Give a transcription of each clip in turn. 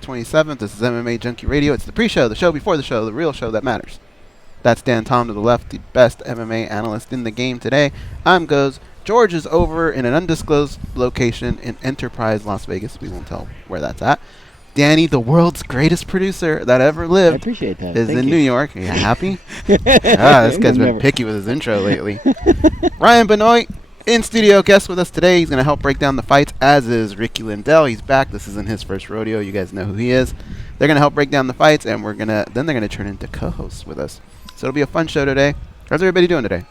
27th. This is MMA Junkie Radio. It's the pre-show, the show before the show, the real show that matters. That's Dan Tom to the left, the best MMA analyst in the game today. I'm Goes. George is over in an undisclosed location in Enterprise, Las Vegas. We won't tell where that's at. Danny, the world's greatest producer that ever lived, I appreciate that. is Thank in you. New York. Are you happy? This guy's been picky with his intro lately. Ryan Benoit, in studio guest with us today. He's going to help break down the fights, as is Ricky Lundell. He's back. This isn't his first rodeo. You guys know who he is. They're going to help break down the fights, and they're going to turn into co-hosts with us. So it'll be a fun show today. How's everybody doing today?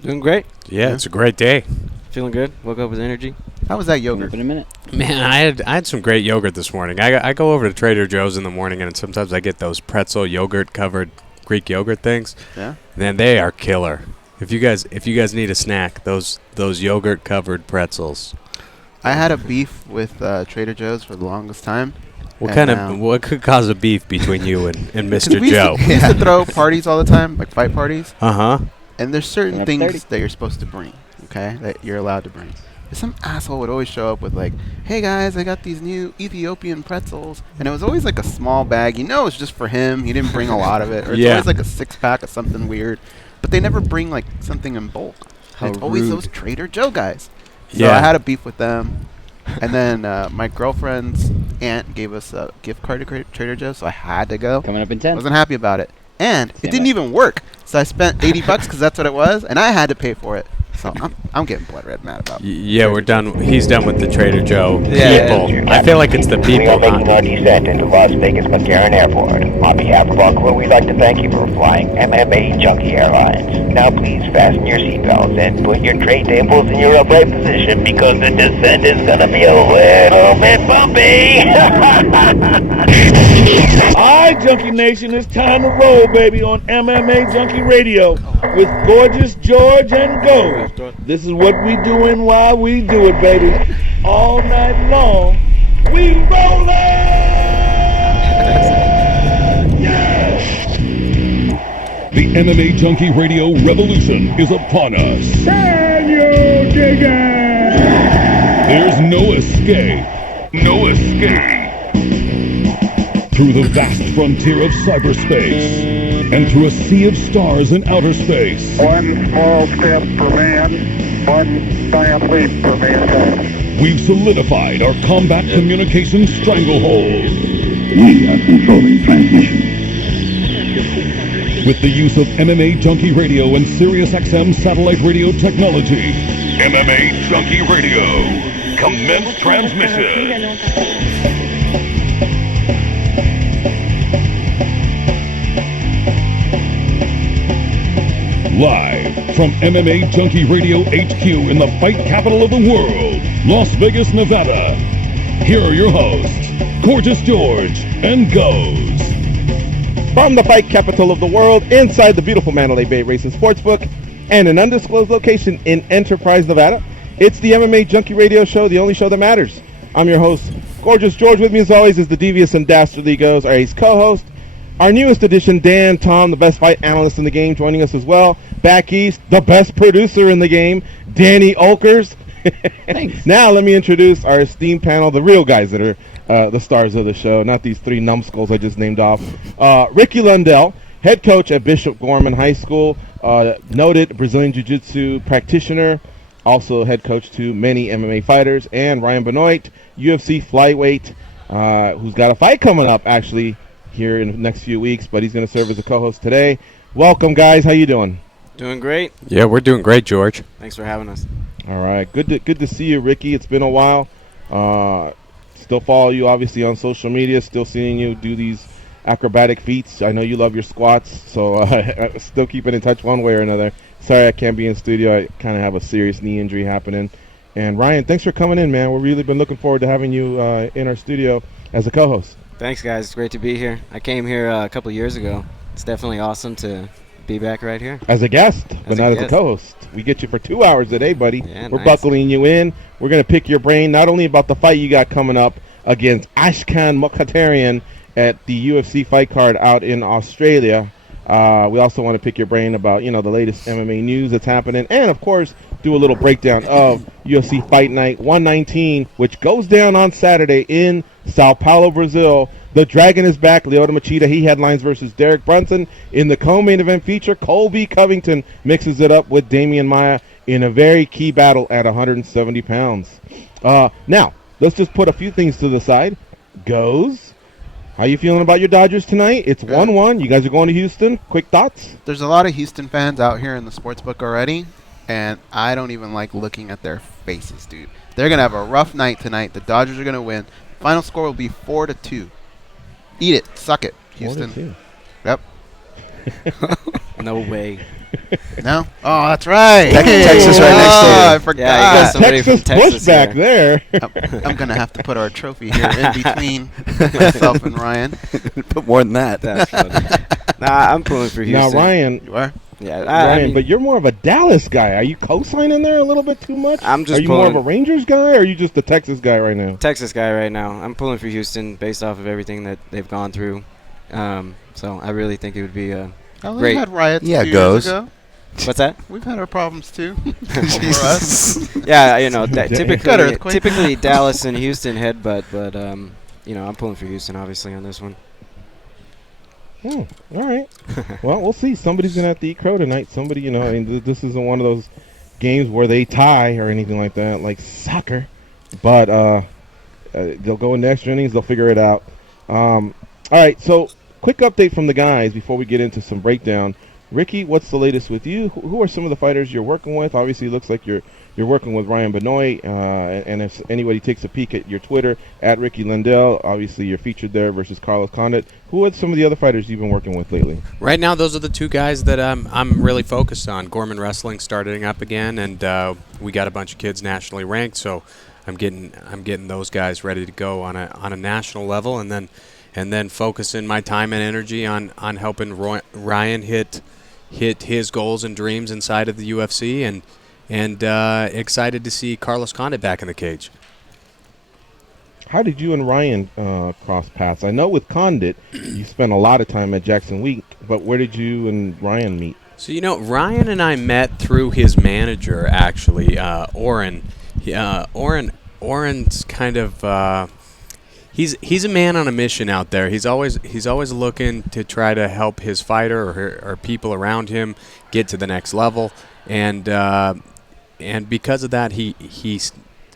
Doing great. Yeah, it's a great day. Feeling good. Woke up with energy. How was that yogurt? In a minute. Man, I had some great yogurt this morning. I go over to Trader Joe's in the morning, and sometimes I get those pretzel yogurt covered Greek yogurt things. Yeah. Man, they are killer. If you guys need a snack, those yogurt covered pretzels. I had a beef with Trader Joe's for the longest time. What could cause a beef between you and Mr. Joe? We used to throw parties all the time, like fight parties. Uh-huh. And there's certain That's things 30. that you're supposed to bring, okay, that you're allowed to bring. But some asshole would always show up with like, hey guys, I got these new Ethiopian pretzels. And it was always like a small bag. You know it's just for him. He didn't bring a lot of it. Or it's Yeah. always like a 6-pack of something weird. But they never bring like something in bulk. How And it's always rude. those Trader Joe guys. So Yeah. I had a beef with them. And then my girlfriend's aunt gave us a gift card to Trader Joe's, so I had to go. Coming up in I 10. wasn't happy about it. And it Damn didn't it. even work. So I spent $80 because that's what it was, and I had to pay for it. So I'm getting blood red mad about it. Yeah, we're done. He's done with the Trader Joe Yeah. people. I feel like it's the We people, are making our not descent into Las Vegas McCarran Airport. On behalf of our crew, we'd like to thank you for flying MMAjunkie Airlines. Now please fasten your seatbelts and put your tray tables in your upright position because the descent is going to be a little bit bumpy. Alright, Junkie Nation, it's time to roll, baby, on MMA Junkie Radio with Gorgeous George and Go. This is what we doing while we do it, baby. All night long, we rollin'! Yeah! The MMA Junkie Radio revolution is upon us. Can you dig it? There's no escape. No escape. Through the vast frontier of cyberspace and through a sea of stars in outer space, One small step for man, one giant leap for mankind. we've solidified our combat communication stranglehold. We are controlling transmission. With the use of MMA Junkie Radio and SiriusXM satellite radio technology, MMA Junkie Radio, commence transmission. Live from MMA Junkie Radio HQ in the fight capital of the world, Las Vegas, Nevada. Here are your hosts, Gorgeous George and Goes. From the fight capital of the world, inside the beautiful Mandalay Bay Racing Sportsbook, and an undisclosed location in Enterprise, Nevada, it's the MMA Junkie Radio Show, the only show that matters. I'm your host, Gorgeous George. With me as always is the devious and dastardly Goes, our ace co-host. Our newest addition, Dan Tom, the best fight analyst in the game, joining us as well. Back east, the best producer in the game, Danny Olkers. Thanks. Now let me introduce our esteemed panel, the real guys that are the stars of the show, not these three numbskulls I just named off. Ricky Lundell, head coach at Bishop Gorman High School, noted Brazilian Jiu-Jitsu practitioner, also head coach to many MMA fighters, and Ryan Benoit, UFC flyweight, who's got a fight coming up actually here in the next few weeks, but he's going to serve as a co-host today. Welcome, guys. How you doing? Doing great. Yeah, we're doing great, George. Thanks for having us. All right, good to see you, Ricky. It's been a while. Still follow you, obviously, on social media. Still seeing you do these acrobatic feats. I know you love your squats, so still keeping in touch one way or another. Sorry I can't be in studio. I kind of have a serious knee injury happening. And Ryan, thanks for coming in, man. We've really been looking forward to having you in our studio as a co-host. Thanks, guys. It's great to be here. I came here a couple of years ago. It's definitely awesome to be back right here. As a guest, but not as a guest. co-host. We get you for 2 hours today, buddy. Yeah, We're nice. buckling you in. We're going to pick your brain not only about the fight you got coming up against Ashkan Mokhtarian at the UFC fight card out in Australia, We also want to pick your brain about, the latest MMA news that's happening. And, of course, do a little breakdown of UFC Fight Night 119, which goes down on Saturday in Sao Paulo, Brazil. The Dragon is back. Lyoto Machida, he headlines versus Derek Brunson. In the co-main event feature, Colby Covington mixes it up with Damian Maia in a very key battle at 170 pounds. Now, let's just put a few things to the side. Goes. How you feeling about your Dodgers tonight? It's 1-1. You guys are going to Houston. Quick thoughts? There's a lot of Houston fans out here in the sportsbook already, and I don't even like looking at their faces, dude. They're going to have a rough night tonight. The Dodgers are going to win. Final score will be 4-2. Eat it. Suck it, Houston. Yep. No way. No? Oh, that's right. Texas right next to you. I forgot. Yeah, you got somebody Texas from Texas pushback here. there. I'm going to have to put our trophy here in between myself and Ryan. Put more than that. That's funny. Nah, I'm pulling for Houston. Now, Ryan. You are? Yeah, Ryan, I mean, but you're more of a Dallas guy. Are you co-signing there a little bit too much? I'm just Are you more of a pulling- Rangers guy, or are you just a Texas guy right now? Texas guy right now. I'm pulling for Houston based off of everything that they've gone through. So I really think it would be Oh, great. we've had riots Yeah, 2 it goes. years ago. What's that? We've had our problems, too. Over us. Yeah, Got typically earthquake. Dallas and Houston headbutt, but I'm pulling for Houston obviously on this one. All right. Well, we'll see. Somebody's going to have to eat crow tonight. Somebody, this isn't one of those games where they tie or anything like that, like soccer. But they'll go into extra innings. They'll figure it out. All right, so quick update from the guys before we get into some breakdown. Ricky, what's the latest with you? Who are some of the fighters you're working with? Obviously, it looks like you're working with Ryan Benoit. And if anybody takes a peek at your Twitter, at Ricky Lundell, obviously you're featured there versus Carlos Condit. Who are some of the other fighters you've been working with lately? Right now, those are the two guys that I'm really focused on. Gorman Wrestling starting up again, and we got a bunch of kids nationally ranked, so I'm getting those guys ready to go on a national level, and then focusing my time and energy on helping Ryan hit his goals and dreams inside of the UFC, and excited to see Carlos Condit back in the cage. How did you and Ryan cross paths? I know with Condit, you spent a lot of time at Jackson Week, but where did you and Ryan meet? So, Ryan and I met through his manager, actually, Oren. Oren's kind of he's a man on a mission out there. He's always looking to try to help his fighter or people around him get to the next level, and because of that, he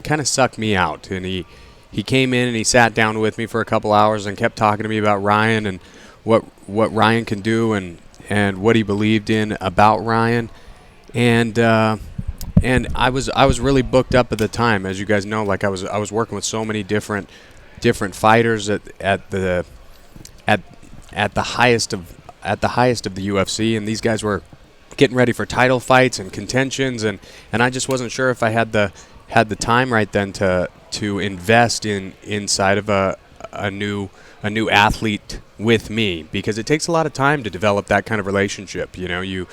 kind of sucked me out, and he came in and he sat down with me for a couple hours and kept talking to me about Ryan and what Ryan can do and what he believed in about Ryan, and I was really booked up at the time, as you guys know. Like I was working with so many different fighters at the highest of the UFC, and these guys were getting ready for title fights and contentions, and I just wasn't sure if I had the time right then to invest inside of a new athlete with me, because it takes a lot of time to develop that kind of relationship. You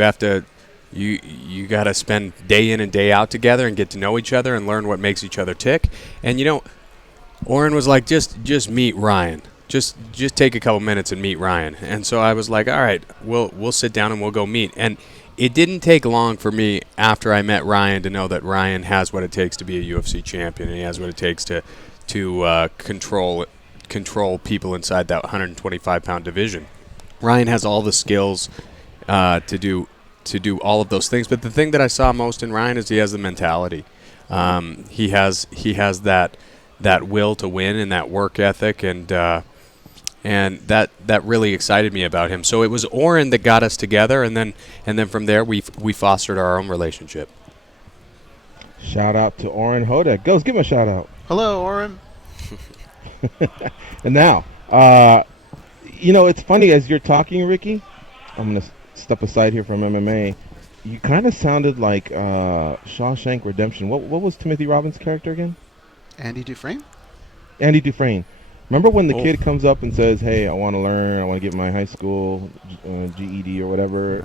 have to you got to spend day in and day out together and get to know each other and learn what makes each other tick. And Oren was like, just meet Ryan. Just take a couple minutes and meet Ryan. And so I was like, all right, we'll sit down and we'll go meet. And it didn't take long for me after I met Ryan to know that Ryan has what it takes to be a UFC champion, and he has what it takes to control people inside that 125-pound division. Ryan has all the skills to do all of those things. But the thing that I saw most in Ryan is he has the mentality. He has that will to win and that work ethic, and that really excited me about him. So it was Oren that got us together, and then from there we fostered our own relationship. Shout out to Oren Hodek. Goes, give him a shout out. Hello, Oren. And now, it's funny as you're talking, Ricky. I'm gonna step aside here from MMA. You kind of sounded like Shawshank Redemption. What was Timothy Robbins' character again? Andy Dufresne? Andy Dufresne. Remember when the kid comes up and says, "Hey, I want to learn. I want to get my high school GED or whatever,"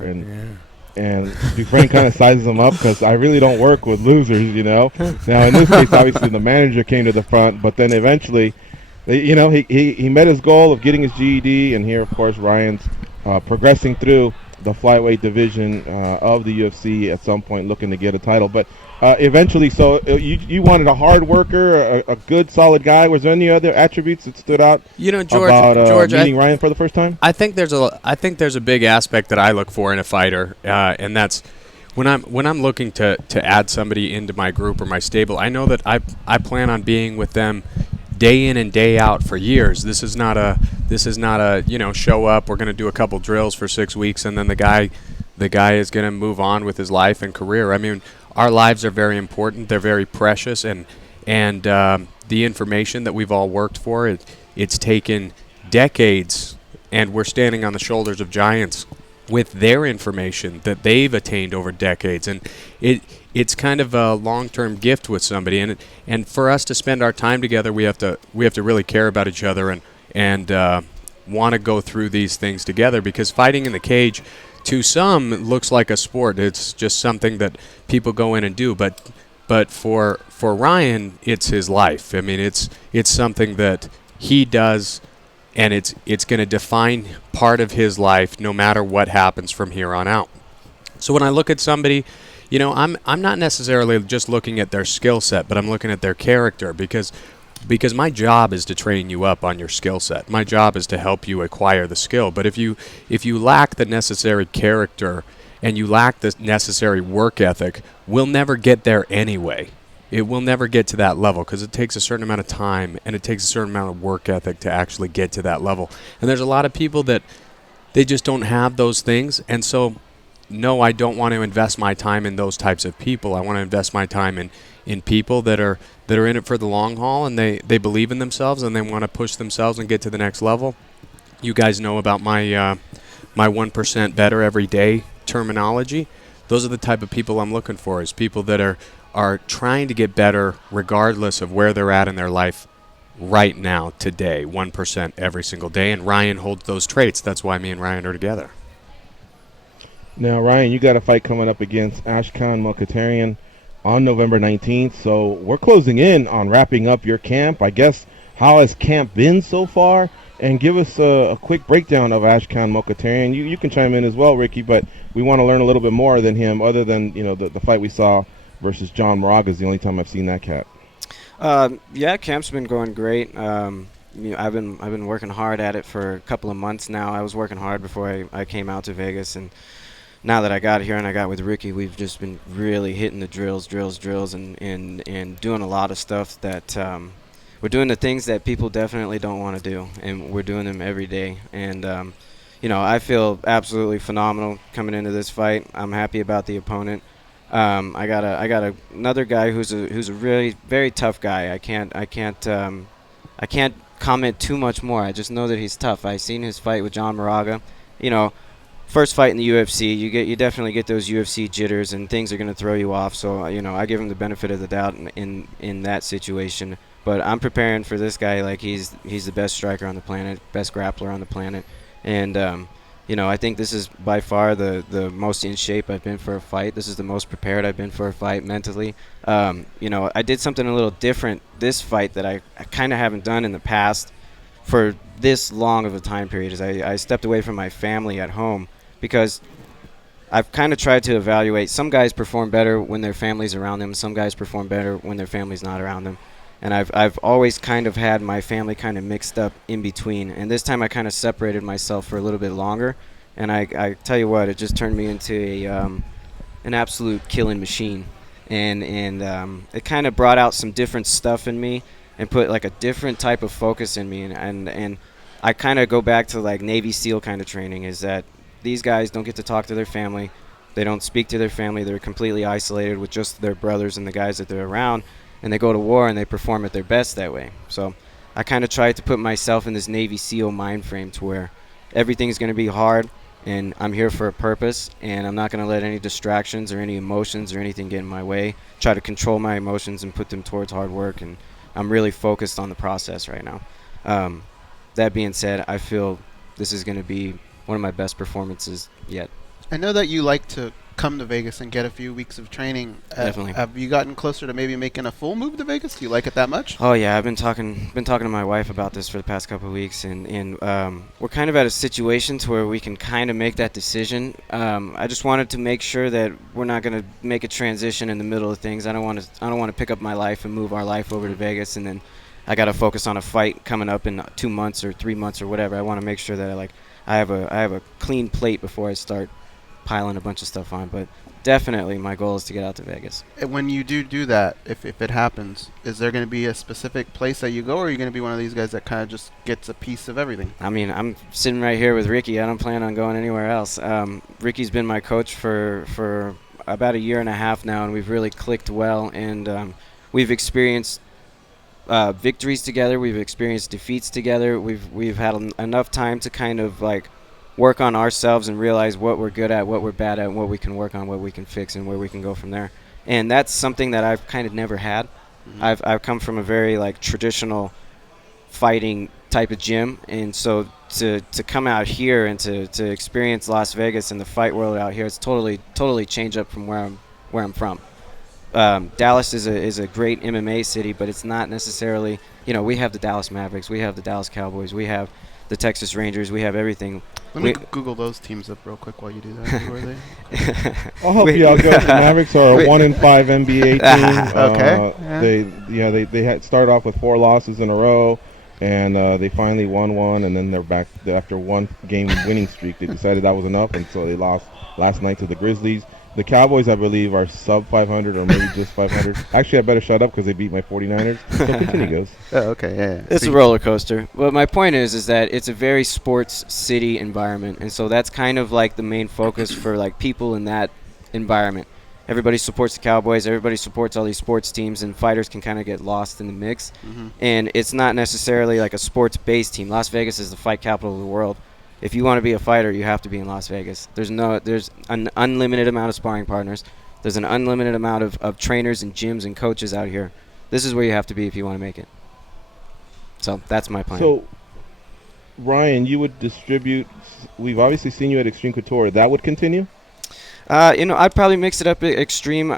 and Dufresne kind of sizes him up because I really don't work with losers, Now, in this case, obviously the manager came to the front, but then eventually, he met his goal of getting his GED, and here, of course, Ryan's progressing through the flyweight division of the UFC at some point, looking to get a title. But eventually, so you wanted a hard worker, a good, solid guy. Was there any other attributes that stood out? George, about meeting Ryan for the first time? I think there's a big aspect that I look for in a fighter, and that's when I'm looking to add somebody into my group or my stable. I know that I plan on being with them day in and day out for years. This is not a show up, we're going to do a couple drills for 6 weeks and then the guy is going to move on with his life and career. I mean, our lives are very important. They're very precious, and the information that we've all worked for, it's taken decades, and we're standing on the shoulders of giants with their information that they've attained over decades, and it's kind of a long-term gift with somebody, and for us to spend our time together, we have to really care about each other and want to go through these things together, because fighting in the cage to some looks like a sport. It's just something that people go in and do, but for Ryan, it's his life. I mean, it's something that he does, and it's going to define part of his life no matter what happens from here on out. So when I look at somebody, I'm not necessarily just looking at their skill set, but I'm looking at their character, because my job is to train you up on your skill set. My job is to help you acquire the skill. But if you lack the necessary character and you lack the necessary work ethic, we'll never get there anyway. It will never get to that level, because it takes a certain amount of time and it takes a certain amount of work ethic to actually get to that level. And there's a lot of people that they just don't have those things. And so, no, I don't want to invest my time in those types of people. I want to invest my time in people that are in it for the long haul, and they believe in themselves and they want to push themselves and get to the next level. You guys know about my 1% better every day terminology. Those are the type of people I'm looking for, is people that are trying to get better regardless of where they're at in their life right now, today, 1% every single day. And Ryan holds those traits. That's why me and Ryan are together. Now, Ryan, you got a fight coming up against Ashkan Mokhtarian on November 19th. So we're closing in on wrapping up your camp. I guess, how has camp been so far? And give us a quick breakdown of Ashkan Mokhtarian. You can chime in as well, Ricky, but we want to learn a little bit more than him, other than the fight we saw versus John Moraga is the only time I've seen that cat. Yeah, camp's been going great. I've been working hard at it for a couple of months now. I was working hard before I came out to Vegas, and now that I got here and I got with Ricky, we've just been really hitting the drills, and doing a lot of stuff that we're doing the things that people definitely don't want to do, and we're doing them every day. And I feel absolutely phenomenal coming into this fight. I'm happy about the opponent. I got another guy who's a really very tough guy. I can't comment too much more. I just know that he's tough. I seen his fight with John Moraga. First fight in the UFC, you definitely get those UFC jitters, and things are going to throw you off. So I give him the benefit of the doubt in that situation. But I'm preparing for this guy like he's the best striker on the planet, best grappler on the planet, and I think this is by far the most in shape I've been for a fight. This is the most prepared I've been for a fight mentally. I did something a little different this fight that I kind of haven't done in the past for this long of a time period. Is I stepped away from my family at home, because I've kind of tried to evaluate. Some guys perform better when their family's around them. Some guys perform better when their family's not around them. And I've always kind of had my family kind of mixed up in between. And this time I kind of separated myself for a little bit longer. And I tell you what, it just turned me into an absolute killing machine. And it kind of brought out some different stuff in me and put like a different type of focus in me. And I kind of go back to like Navy SEAL kind of training, is that these guys don't get to talk to their family. They don't speak to their family. They're completely isolated with just their brothers and the guys that they're around. And they go to war and they perform at their best that way. So I kind of tried to put myself in this Navy SEAL mind frame to where everything's going to be hard, and I'm here for a purpose, and I'm not going to let any distractions or any emotions or anything get in my way. Try to control my emotions and put them towards hard work, and I'm really focused on the process right now. That being said, I feel this is going to be one of my best performances yet. I know that you like to come to Vegas and get a few weeks of training. Definitely. Have you gotten closer to maybe making a full move to Vegas? Do you like it that much? Oh yeah, I've been talking to my wife about this for the past couple of weeks, and we're kind of at a situation to where we can kind of make that decision. I just wanted to make sure that we're not going to make a transition in the middle of things. I don't want to pick up my life and move our life over to Vegas, and then I got to focus on a fight coming up in 2 months or 3 months or whatever. I want to make sure that I have a clean plate before I start piling a bunch of stuff on. But definitely my goal is to get out to Vegas. And when you do that, if it happens, is there going to be a specific place that you go, or are you going to be one of these guys that kind of just gets a piece of everything? I mean, I'm sitting right here with Ricky. I don't plan on going anywhere else. Ricky's been my coach for about a year and a half now, and we've really clicked well, and we've experienced victories together. We've experienced defeats together. We've had enough time to kind of work on ourselves and realize what we're good at, what we're bad at, and what we can work on, what we can fix, and where we can go from there. And that's something that I've kind of never had. Mm-hmm. I've come from a very traditional fighting type of gym, and so to come out here and to experience Las Vegas and the fight world out here, it's totally changed up from where I'm from. Dallas is a great MMA city, but it's not necessarily, we have the Dallas Mavericks, we have the Dallas Cowboys, we have the Texas Rangers, we have everything. Let me Google those teams up real quick while you do that. Who are they? I'll help you out, guys. The Mavericks are a 1-5 NBA team. Okay. They had started off with 4 losses in a row, and they finally won one, and then they're back after one game winning streak. They decided that was enough, and so they lost last night to the Grizzlies. The Cowboys, I believe, are sub 500 or maybe just 500. Actually, I better shut up because they beat my 49ers. So continue, guys. Oh, okay, yeah. It's a roller coaster. Well, my point is that it's a very sports city environment, and so that's kind of the main focus for people in that environment. Everybody supports the Cowboys. Everybody supports all these sports teams, and fighters can kind of get lost in the mix. Mm-hmm. And it's not necessarily a sports-based team. Las Vegas is the fight capital of the world. If you want to be a fighter, you have to be in Las Vegas. There's an unlimited amount of sparring partners. There's an unlimited amount of trainers and gyms and coaches out here. This is where you have to be if you want to make it. So that's my plan. So, Ryan, you would distribute. We've obviously seen you at Extreme Couture. That would continue? I'd probably mix it up at Extreme.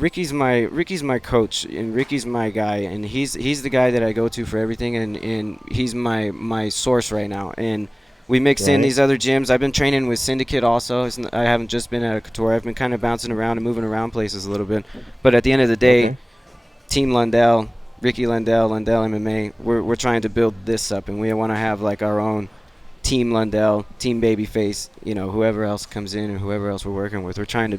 Ricky's my coach, and Ricky's my guy, and he's the guy that I go to for everything, and he's my source right now. And we mixed in these other gyms. I've been training with Syndicate also. I haven't just been at a Couture. I've been kind of bouncing around and moving around places a little bit. But at the end of the day, Team Lundell, Ricky Lundell MMA, we're trying to build this up, and we want to have our own Team Lundell, Team Babyface, whoever else comes in and whoever else we're working with. We're trying to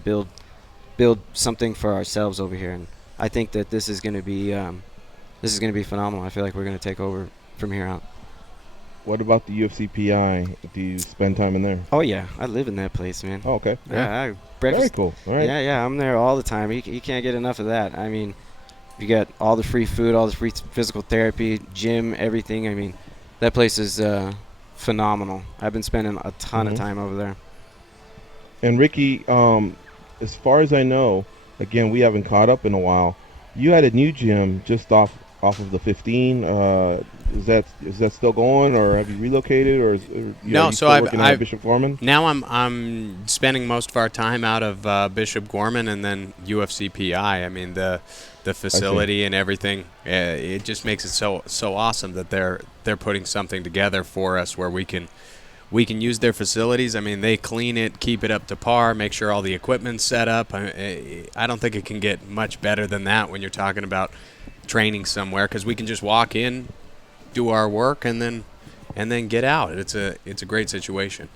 build something for ourselves over here, and I think that this is going to be phenomenal. I feel like we're going to take over from here out. What about the UFC PI? Do you spend time in there? Oh, yeah. I live in that place, man. Oh, okay. Yeah. Very cool. All right. Yeah. I'm there all the time. You can't get enough of that. I mean, you get all the free food, all the free physical therapy, gym, everything. I mean, that place is phenomenal. I've been spending a ton of time over there. And, Ricky, as far as I know, again, we haven't caught up in a while. You had a new gym just off of the 15. Is that still going, or have you relocated, or no? You so working at Bishop Gorman? Now I'm spending most of our time out of Bishop Gorman and then UFC PI. I mean the facility and everything. It just makes it so awesome that they're putting something together for us where we can use their facilities. I mean, they clean it, keep it up to par, make sure all the equipment's set up. I don't think it can get much better than that when you're talking about training somewhere, because we can just walk in, do our work, and then get out. It's a great situation,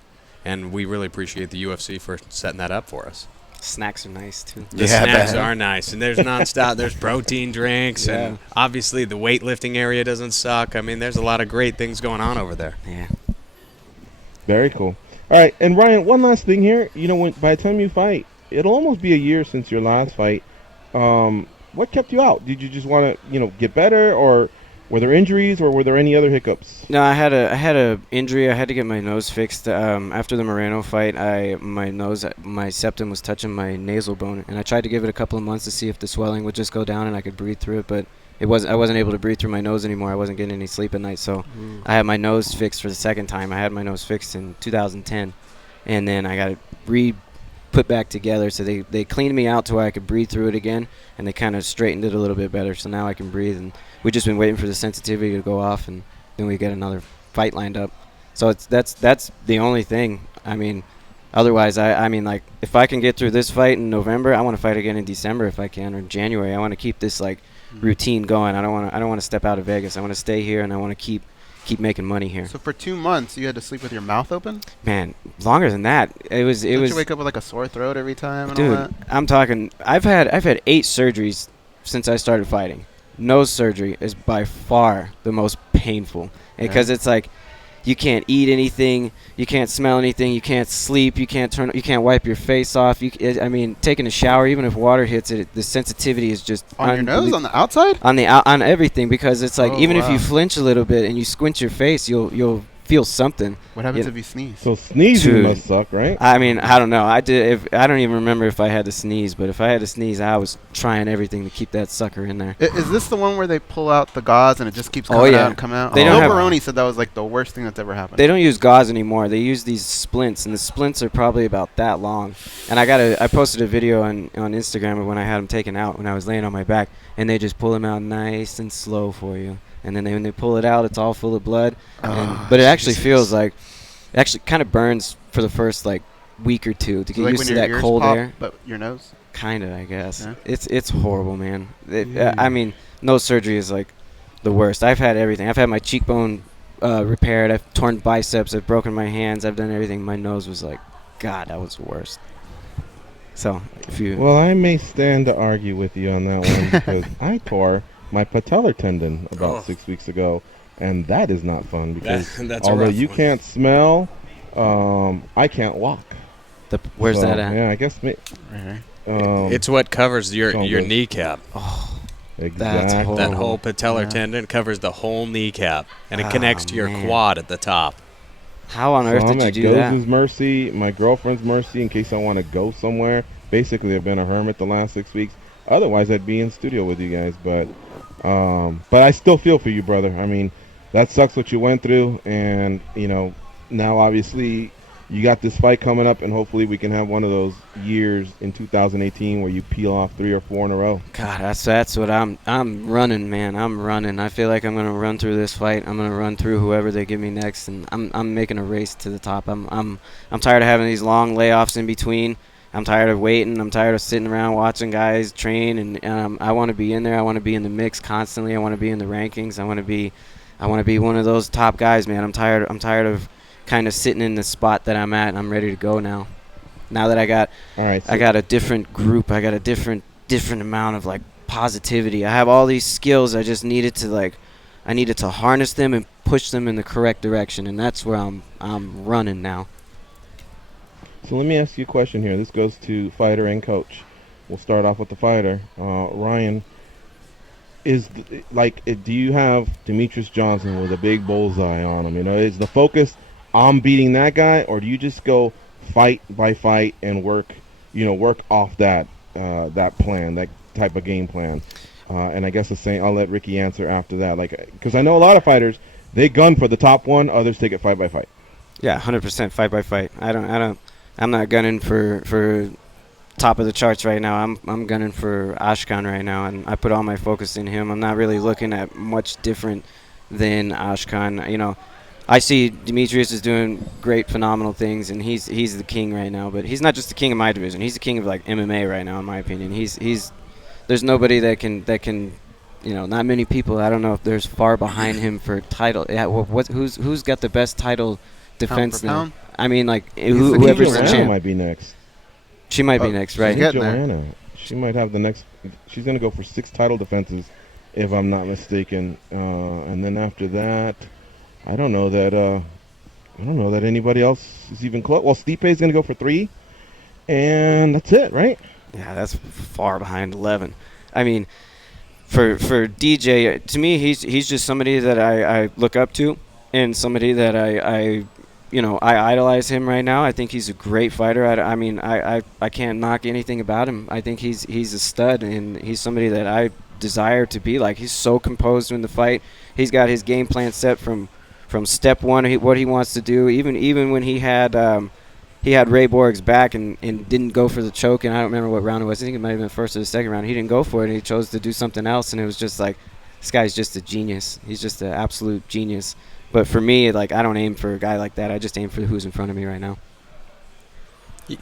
and we really appreciate the UFC for setting that up for us. Snacks are nice too. The snacks are nice, and there's nonstop. There's protein drinks, and obviously the weightlifting area doesn't suck. I mean, there's a lot of great things going on over there. Yeah. Very cool. All right, and Ryan, one last thing here. By the time you fight, it'll almost be a year since your last fight. What kept you out? Did you just want to, get better, or were there injuries, or were there any other hiccups? No, I had a injury. I had to get my nose fixed. After the Moreno fight, my septum was touching my nasal bone, and I tried to give it a couple of months to see if the swelling would just go down and I could breathe through it, but I wasn't able to breathe through my nose anymore. I wasn't getting any sleep at night, so I had my nose fixed for the second time. I had my nose fixed in 2010, and then I got it put back together. So they cleaned me out to where I could breathe through it again, and they kind of straightened it a little bit better. So now I can breathe, and we've just been waiting for the sensitivity to go off, and then we get another fight lined up. So that's the only thing. I mean, otherwise, I mean, like, if I can get through this fight in November, I want to fight again in December if I can, or January. I want to keep this like routine going. I don't want to step out of Vegas. I want to stay here, and I want to keep making money here. So for 2 months, you had to sleep with your mouth open? Man, longer than that. Did you wake up with like a sore throat every time and dude, all that? I'm talking. I've had 8 surgeries since I started fighting. Nose surgery is by far the most painful because it's like you can't eat anything, you can't smell anything, you can't sleep, you can't wipe your face off. I mean, taking a shower, even if water hits it, the sensitivity is just on your nose, on the outside, on everything, because it's like even if you flinch a little bit and you squint your face, you'll feel something. What happens if you sneeze? So sneezing must suck, right? I mean, I don't know. I don't even remember if I had to sneeze, but if I had to sneeze, I was trying everything to keep that sucker in there. Is this the one where they pull out the gauze and it just keeps coming out and coming out? Bill Baroni said that was like the worst thing that's ever happened. They don't use gauze anymore. They use these splints, and the splints are probably about that long. And I posted a video on Instagram of when I had them taken out when I was laying on my back, and they just pull them out nice and slow for you. And then when they pull it out, it's all full of blood. But it actually feels like, it actually kind of burns for the first like week or two to get used to that cold air. But your nose? Kind of, I guess. Yeah. It's horrible, man. I mean, nose surgery is like the worst. I've had everything. I've had my cheekbone repaired. I've torn biceps. I've broken my hands. I've done everything. My nose was like, God, that was the worst. So if you... Well, I may stand to argue with you on that one because I tore my patellar tendon about 6 weeks ago, and that is not fun because although you can't smell, I can't walk. Where's that at? Yeah, I guess it's what covers your kneecap. Oh, exactly. That whole patellar tendon covers the whole kneecap, and it connects to your quad at the top. How on earth did you do that? I'm at Goze's mercy, my girlfriend's mercy, in case I want to go somewhere. Basically, I've been a hermit the last 6 weeks. Otherwise, I'd be in studio with you guys, but I still feel for you, brother. I mean, that sucks what you went through, and now obviously you got this fight coming up, and hopefully we can have one of those years in 2018 where you peel off 3 or 4 in a row. God, that's what I'm running, man. I'm running. I feel like I'm gonna run through this fight. I'm gonna run through whoever they give me next, and I'm making a race to the top. I'm tired of having these long layoffs in between. I'm tired of waiting. I'm tired of sitting around watching guys train, and I want to be in there. I want to be in the mix constantly. I want to be in the rankings. I want to be one of those top guys, man. I'm tired of kind of sitting in the spot that I'm at. I'm ready to go now. Now that I got I got a different group. I got a different amount of like positivity. I have all these skills. I just needed to harness them and push them in the correct direction, and that's where I'm running now. So let me ask you a question here. This goes to fighter and coach. We'll start off with the fighter. Ryan, do you have Demetrius Johnson with a big bullseye on him? Is the focus I'm beating that guy, or do you just go fight by fight and work off that plan, that type of game plan? And I guess I'll let Ricky answer after that. Because I know a lot of fighters, they gun for the top one, others take it fight by fight. Yeah, 100% fight by fight. I'm not gunning for top of the charts right now. I'm gunning for Ashkan right now, and I put all my focus in him. I'm not really looking at much different than Ashkan. I see Demetrius is doing great, phenomenal things, and he's the king right now. But he's not just the king of my division. He's the king of like MMA right now, in my opinion. There's nobody that can not many people. I don't know if there's far behind him for title. Yeah, who's got the best title defense now? Pound? I mean, like whoever's the champ might be next. She might be next, right? Joanna. She might have the next. She's gonna go for 6 title defenses, if I'm not mistaken. And then after that, I don't know that anybody else is even close. Well, Stipe's gonna go for 3, and that's it, right? Yeah, that's far behind 11. I mean, for DJ, to me, he's just somebody that I look up to, and somebody that I idolize him right now. I think he's a great fighter. I can't knock anything about him. I think he's a stud, and he's somebody that I desire to be like. He's so composed in the fight. He's got his game plan set from step one, what he wants to do. Even when he had he had Ray Borg's back and didn't go for the choke, and I don't remember what round it was. I think it might have been the first or the second round. He didn't go for it, and he chose to do something else, and it was just like, this guy's just a genius. He's just an absolute genius. But for me, like, I don't aim for a guy like that. I just aim for who's in front of me right now.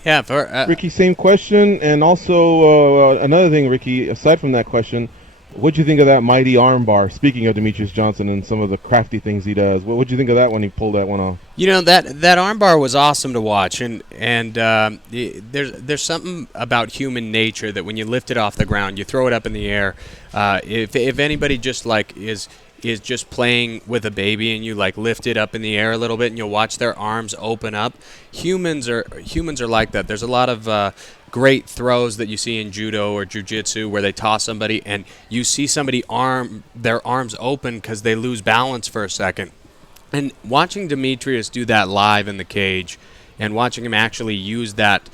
Yeah, Ricky, same question, and also another thing, Ricky, aside from that question, what'd you think of that mighty arm bar? Speaking of Demetrius Johnson and some of the crafty things he does, what'd you think of that when he pulled that one off? You know, that arm bar was awesome to watch, and there's something about human nature that when you lift it off the ground, you throw it up in the air. If anybody just like is just playing with a baby and you like lift it up in the air a little bit and you'll watch their arms open up, humans are like that. There's a lot of great throws that you see in judo or jiu-jitsu where they toss somebody and you see somebody their arms open because they lose balance for a second. And watching Demetrius do that live in the cage and watching him actually use that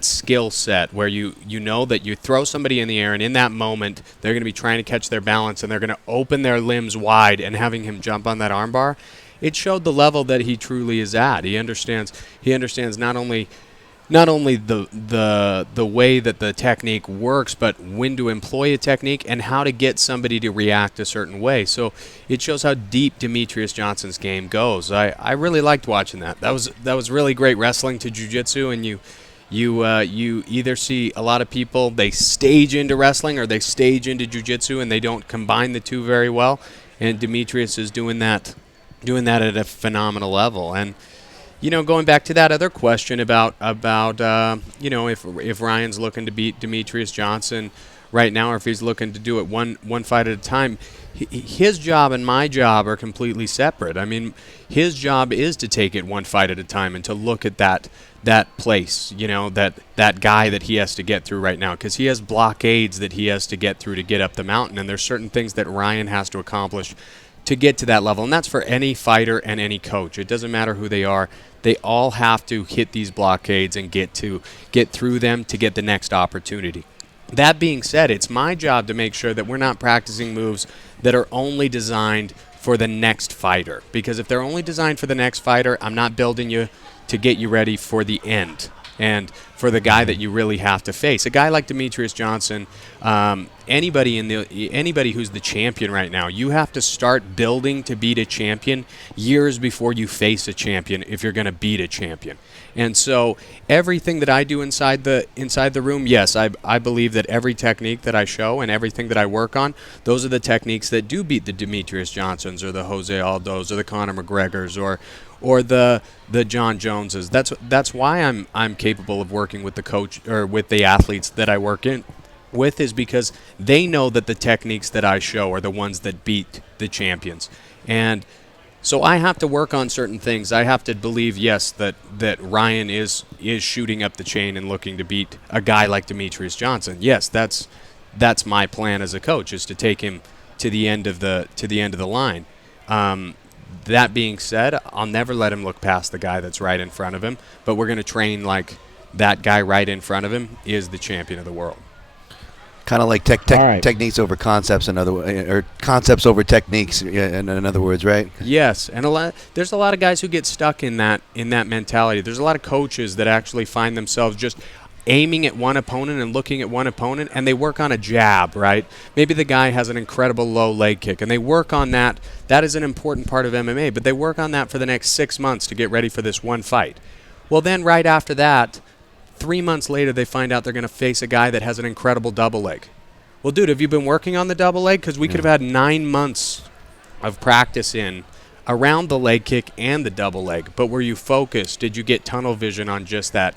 skill set where you know that you throw somebody in the air and in that moment they're going to be trying to catch their balance and they're going to open their limbs wide, and having him jump on that arm bar, it showed the level that he truly is at. He understands not only the way that the technique works, but when to employ a technique and how to get somebody to react a certain way. So it shows how deep Demetrius Johnson's game goes. I really liked watching that. That was really great wrestling to jiu-jitsu, and you either see a lot of people, they stage into wrestling or they stage into jiu-jitsu and they don't combine the two very well, and Demetrius is doing that at a phenomenal level. And going back to that other question about if Ryan's looking to beat Demetrius Johnson right now or if he's looking to do it one fight at a time, his job and my job are completely separate. I mean, his job is to take it one fight at a time and to look at that place, that guy that he has to get through right now, because he has blockades that he has to get through to get up the mountain, and there's certain things that Ryan has to accomplish to get to that level, and that's for any fighter and any coach. It doesn't matter who they are. They all have to hit these blockades and get through them to get the next opportunity. That being said, it's my job to make sure that we're not practicing moves that are only designed for the next fighter, because if they're only designed for the next fighter, I'm not building you to get you ready for the end and for the guy that you really have to face. A guy like Demetrius Johnson, anybody who's the champion right now, you have to start building to beat a champion years before you face a champion if you're going to beat a champion. And so everything that I do inside the room, yes, I believe that every technique that I show and everything that I work on, those are the techniques that do beat the Demetrius Johnsons or the Jose Aldos or the Conor McGregors or the John Joneses. That's why I'm capable of working with the coach or with the athletes that I work with, is because they know that the techniques that I show are the ones that beat the champions. And so I have to work on certain things. I have to believe, yes, that Ryan is shooting up the chain and looking to beat a guy like Demetrius Johnson. Yes, that's my plan as a coach, is to take him to the end of the line. That being said, I'll never let him look past the guy that's right in front of him, but we're going to train like that guy right in front of him is the champion of the world. Kind of like techniques over concepts, or concepts over techniques, in other words, right? Yes, and there's a lot of guys who get stuck in that mentality. There's a lot of coaches that actually find themselves just aiming at one opponent and looking at one opponent, and they work on a jab, right? Maybe the guy has an incredible low leg kick, and they work on that. That is an important part of MMA, but they work on that for the next 6 months to get ready for this one fight. Well, then right after that, 3 months later, they find out they're going to face a guy that has an incredible double leg. Well, dude, have you been working on the double leg? Because we could have had 9 months of practice around the leg kick and the double leg. But were you focused? Did you get tunnel vision on just that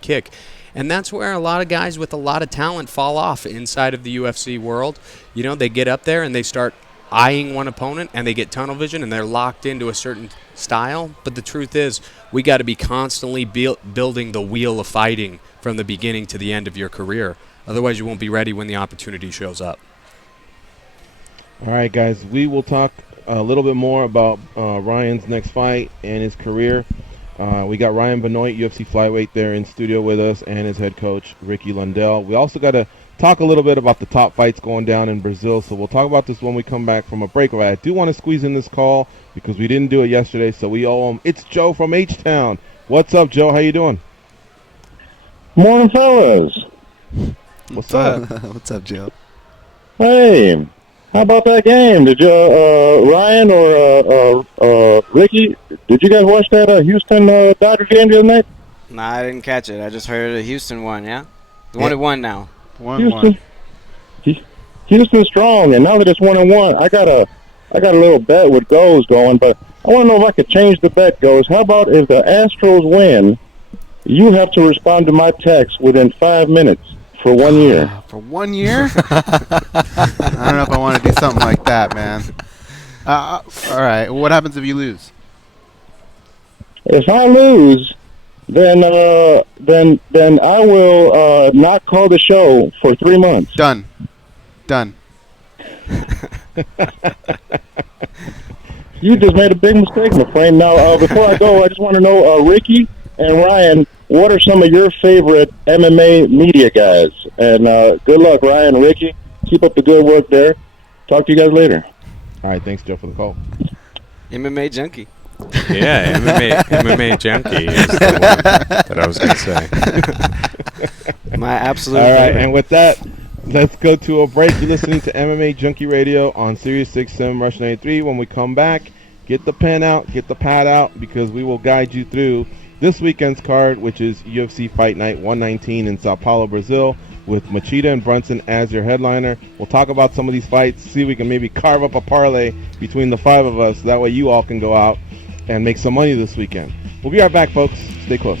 kick? And that's where a lot of guys with a lot of talent fall off inside of the UFC world. They get up there and they start eyeing one opponent and they get tunnel vision and they're locked into a certain style. But the truth is, we got to be constantly building the wheel of fighting from the beginning to the end of your career. Otherwise, you won't be ready when the opportunity shows up. All right, guys, we will talk a little bit more about Ryan's next fight and his career. We got Ryan Benoit, UFC flyweight, there in studio with us, and his head coach, Ricky Lundell. We also got to talk a little bit about the top fights going down in Brazil, so we'll talk about this when we come back from a break. I do want to squeeze in this call because we didn't do it yesterday, so we owe him. It's Joe from H-Town. What's up, Joe? How you doing? Morning, fellas. What's up? What's up, Joe? Hey, how about that game? Did you, Ryan or Ricky, did you guys watch that Houston Dodgers game the other night? Nah, I didn't catch it. I just heard Houston won, yeah? The one that won now. 1-1. Houston's strong, and now that it's 1-1, I got a little bet with goes going, but I want to know if I could change the bet goes. How about if the Astros win, you have to respond to my text within 5 minutes for 1 year. For 1 year? I don't know if I want to do something like that, man. All right. What happens if you lose? If I lose, then I will not call the show for 3 months. Done. You just made a big mistake, my friend. Now, before I go, I just want to know, Ricky and Ryan, what are some of your favorite MMA media guys? And good luck, Ryan and Ricky. Keep up the good work there. Talk to you guys later. All right, thanks, Joe, for the call. MMAjunkie. Yeah, MMAjunkie is the one that I was going to say. My absolute All right, favorite. and with that, let's go to a break. You're listening to MMA Junkie Radio on Sirius 67 Rush 93. When we come back, get the pen out, get the pad out, because we will guide you through this weekend's card, which is UFC Fight Night 119 in Sao Paulo, Brazil, with Machida and Brunson as your headliner. We'll talk about some of these fights, see if we can maybe carve up a parlay between the 5 of us. That way you all can go out and make some money this weekend. We'll be right back, folks. Stay close.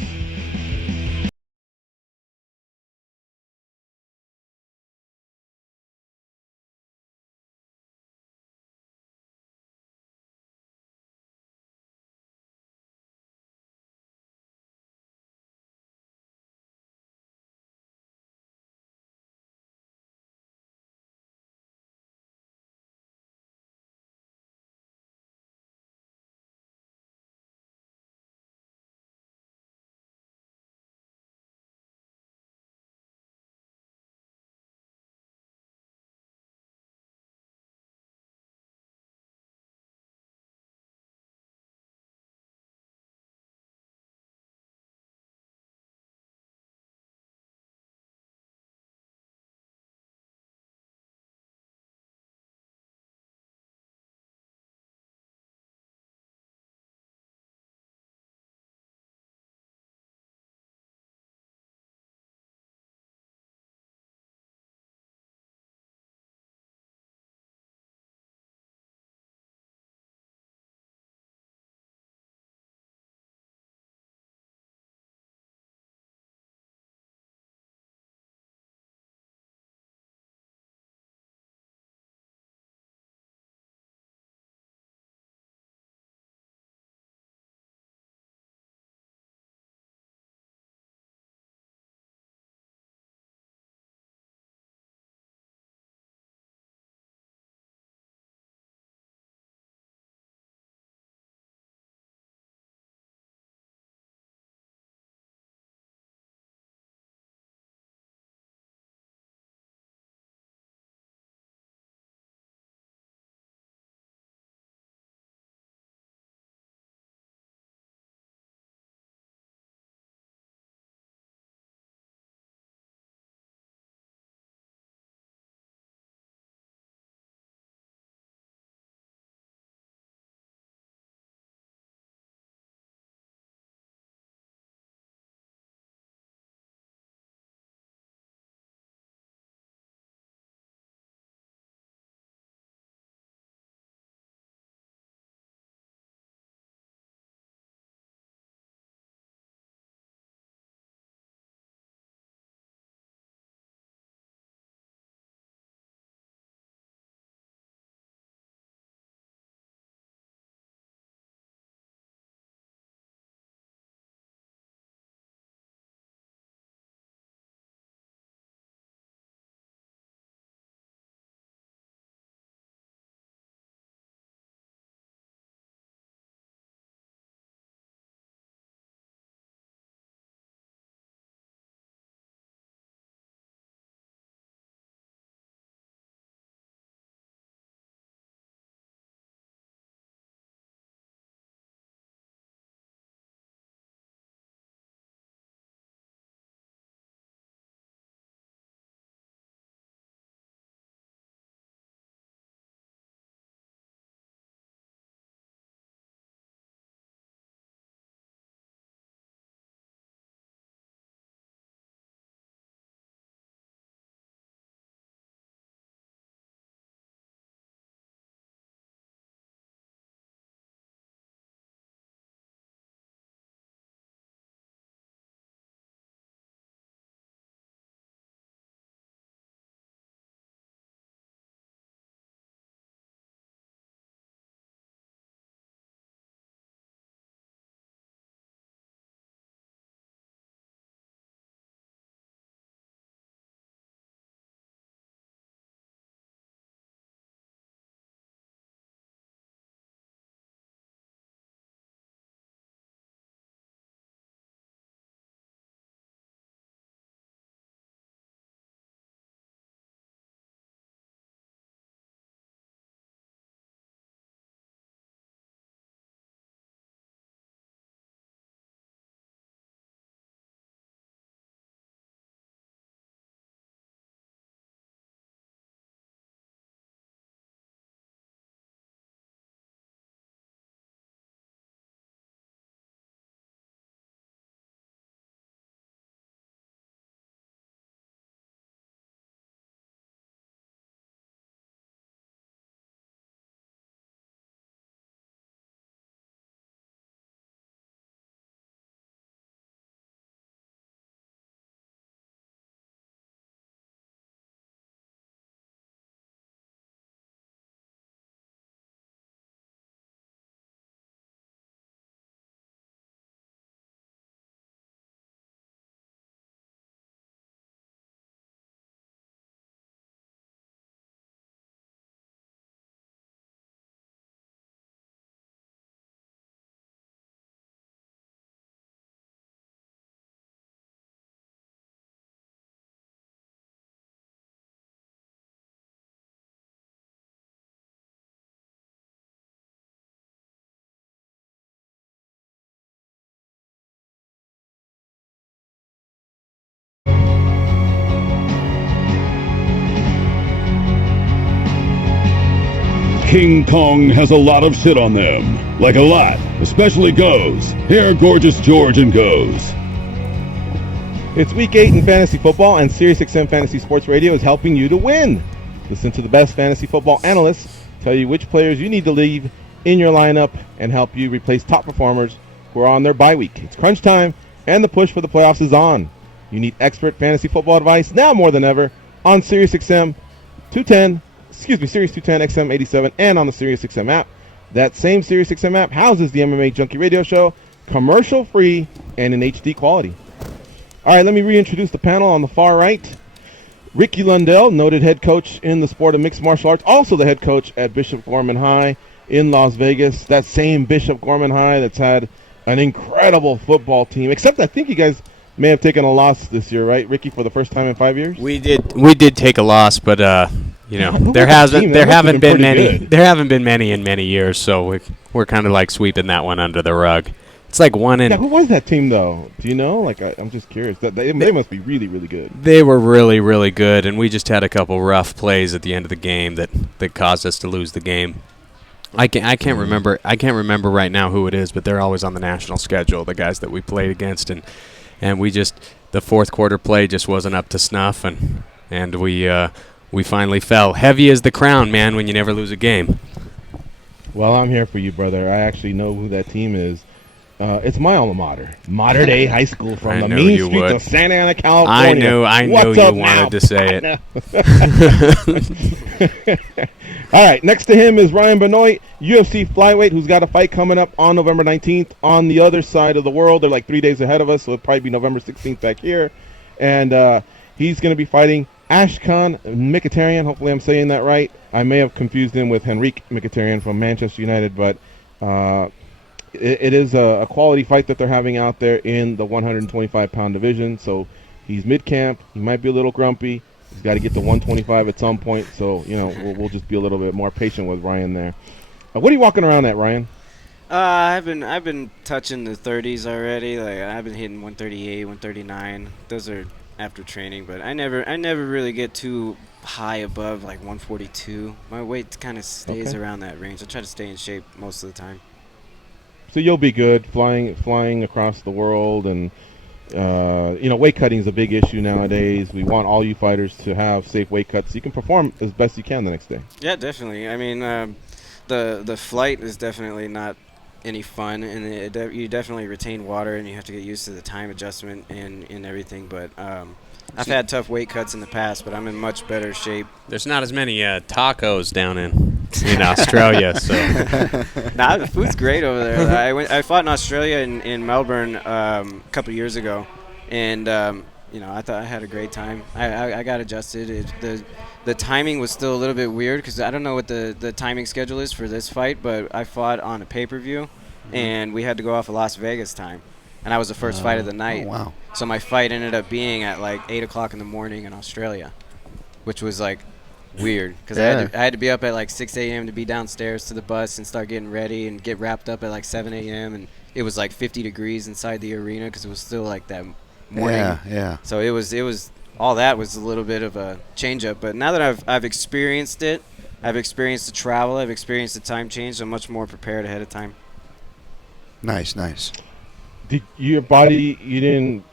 King Kong has a lot of shit on them. Like a lot, especially Goes. Here are Gorgeous George and Goes. It's Week 8 in fantasy football, and SiriusXM Fantasy Sports Radio is helping you to win. Listen to the best fantasy football analysts tell you which players you need to leave in your lineup and help you replace top performers who are on their bye week. It's crunch time, and the push for the playoffs is on. You need expert fantasy football advice now more than ever on SiriusXM Sirius 210 XM87, and on the SiriusXM app. That same SiriusXM app houses the MMA Junkie radio show, commercial-free and in HD quality. All right, let me reintroduce the panel on the far right. Ricky Lundell, noted head coach in the sport of mixed martial arts, also the head coach at Bishop Gorman High in Las Vegas. That same Bishop Gorman High that's had an incredible football team, except I think you guys may have taken a loss this year, right, Ricky, for the first time in 5 years? We did take a there haven't been many in many years, so we're kind of like sweeping that one under the rug. It's like one in. Yeah, who was that team though? Do you know? Like, I'm just curious. They must be really, really good. They were really, really good, and we just had a couple rough plays at the end of the game that caused us to lose the game. I can't remember right now who it is, but they're always on the national schedule, the guys that we played against, and we just, the fourth quarter play just wasn't up to snuff, and we finally fell. Heavy as the crown, man, when you never lose a game. Well, I'm here for you, brother. I actually know who that team is. It's my alma mater, Mater Dei High School from the mean streets of Santa Ana, California. I knew you wanted to say it. All right, next to him is Ryan Benoit, UFC flyweight, who's got a fight coming up on November 19th on the other side of the world. They're like 3 days ahead of us, so it'll probably be November 16th back here. And he's going to be fighting Ashkan Mkhitaryan. Hopefully I'm saying that right. I may have confused him with Henrique Mkhitaryan from Manchester United, but it is a quality fight that they're having out there in the 125-pound division. So he's mid-camp. He might be a little grumpy. He's got to get to 125 at some point. So, we'll just be a little bit more patient with Ryan there. What are you walking around at, Ryan? I've been touching the 30s already. Like, I've been hitting 138, 139. Those are after training, but I never really get too high above like 142. My weight kind of stays around that range. I try to stay in shape most of the time. So you'll be good flying across the world, and weight cutting is a big issue nowadays. We want all you fighters to have safe weight cuts so you can perform as best you can the next day. Yeah, definitely. I mean, the flight is definitely not any fun, and you definitely retain water, and you have to get used to the time adjustment and everything. But I've had tough weight cuts in the past, but I'm in much better shape. There's not as many tacos down in Australia, so. Nah, the food's great over there. I fought in Australia in Melbourne a couple of years ago, and I thought I had a great time. I got adjusted. The timing was still a little bit weird because I don't know what the timing schedule is for this fight, but I fought on a pay-per-view, and we had to go off of Las Vegas time. And I was the first fight of the night. Oh, wow. So my fight ended up being at like 8 o'clock in the morning in Australia, which was like weird because I had to be up at like 6 a.m. to be downstairs to the bus and start getting ready and get wrapped up at like 7 a.m. And it was like 50 degrees inside the arena because it was still like that morning. Yeah. So it was all that was a little bit of a change up. But now that I've experienced it, I've experienced the travel, I've experienced the time change, I'm much more prepared ahead of time. Nice. Did your body, you didn't,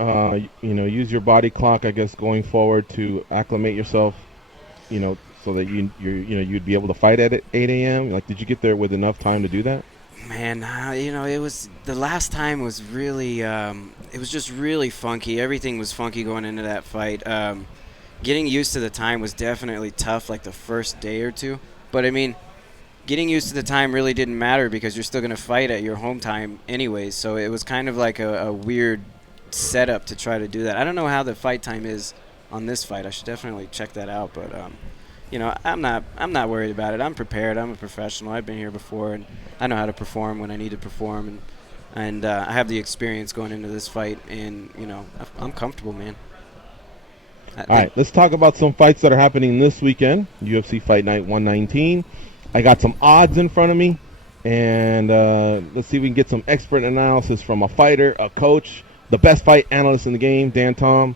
use your body clock, I guess, going forward to acclimate yourself, so that you'd be able to fight at 8 a.m.? Like, did you get there with enough time to do that? Man, it was the last time was really, it was just really funky. Everything was funky going into that fight. Getting used to the time was definitely tough, like the first day or two. But I mean, getting used to the time really didn't matter because you're still going to fight at your home time anyways. So it was kind of like a weird setup to try to do that. I don't know how the fight time is on this fight. I should definitely check that out. But I'm not worried about it. I'm prepared. I'm a professional. I've been here before, and I know how to perform when I need to perform, and I have the experience going into this fight, and I'm comfortable, man. All right, let's talk about some fights that are happening this weekend. UFC Fight Night 119. I got some odds in front of me, and let's see if we can get some expert analysis from a fighter, a coach, the best fight analyst in the game, Dan Tom,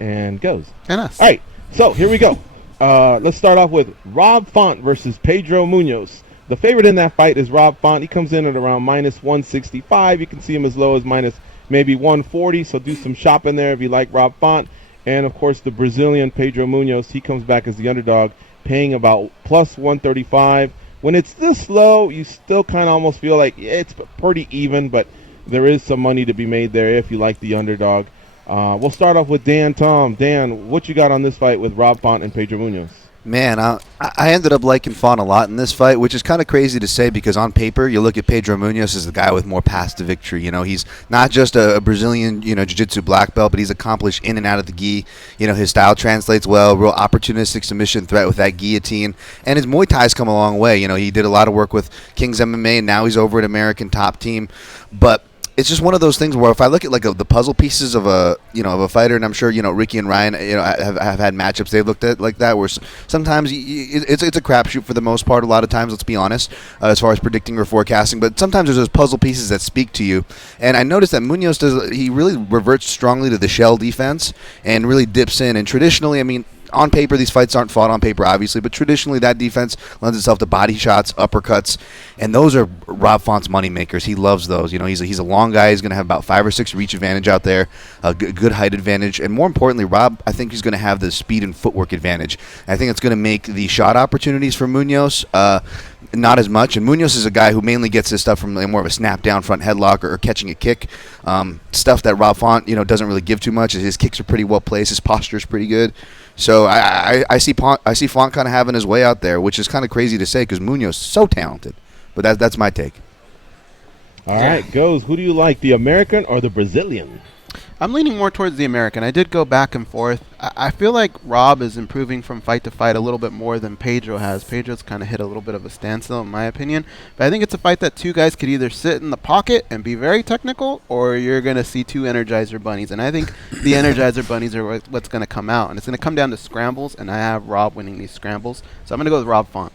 and goes. And us. All right, so here we go. Let's start off with Rob Font versus Pedro Munoz. The favorite in that fight is Rob Font. He comes in at around minus 165. You can see him as low as minus maybe 140, so do some shopping there if you like Rob Font. And, of course, the Brazilian Pedro Munoz, he comes back as the underdog, paying about plus 135. When it's this low, you still kind of almost feel like it's pretty even, but there is some money to be made there if you like the underdog. We'll start off with Dan Tom. Dan, what you got on this fight with Rob Font and Pedro Munoz? Man, I ended up liking Font a lot in this fight, which is kind of crazy to say because on paper, you look at Pedro Munoz as the guy with more paths to victory. You know, he's not just a Brazilian, jiu-jitsu black belt, but he's accomplished in and out of the gi. You know, his style translates well, real opportunistic submission threat with that guillotine. And his Muay Thai's come a long way. You know, he did a lot of work with King's MMA, and now he's over at American Top Team. But it's just one of those things where if I look at like the puzzle pieces of a fighter, and I'm sure Ricky and Ryan have had matchups they've looked at like that where sometimes it's a crapshoot for the most part. A lot of times, let's be honest, as far as predicting or forecasting. But sometimes there's those puzzle pieces that speak to you. And I noticed that Munoz he really reverts strongly to the shell defense and really dips in. And traditionally, I mean, on paper, these fights aren't fought on paper, obviously, but traditionally that defense lends itself to body shots, uppercuts, and those are Rob Font's money makers. He loves those. He's a long guy. He's going to have about 5 or 6 reach advantage out there, a good height advantage, and more importantly, Rob, I think he's going to have the speed and footwork advantage. I think it's going to make the shot opportunities for Munoz not as much. And Munoz is a guy who mainly gets his stuff from more of a snap down front headlock or catching a kick. Stuff that Rob Font, doesn't really give too much. His kicks are pretty well placed. His posture is pretty good. So I see Font kind of having his way out there, which is kind of crazy to say because Munoz is so talented. But that's my take. All right, Goes. Who do you like, the American or the Brazilian? I'm leaning more towards the American. I did go back and forth. I feel like Rob is improving from fight to fight a little bit more than Pedro has. Pedro's kind of hit a little bit of a standstill, in my opinion. But I think it's a fight that two guys could either sit in the pocket and be very technical, or you're going to see two Energizer Bunnies. And I think the Energizer Bunnies are what's going to come out. And it's going to come down to scrambles, and I have Rob winning these scrambles. So I'm going to go with Rob Font.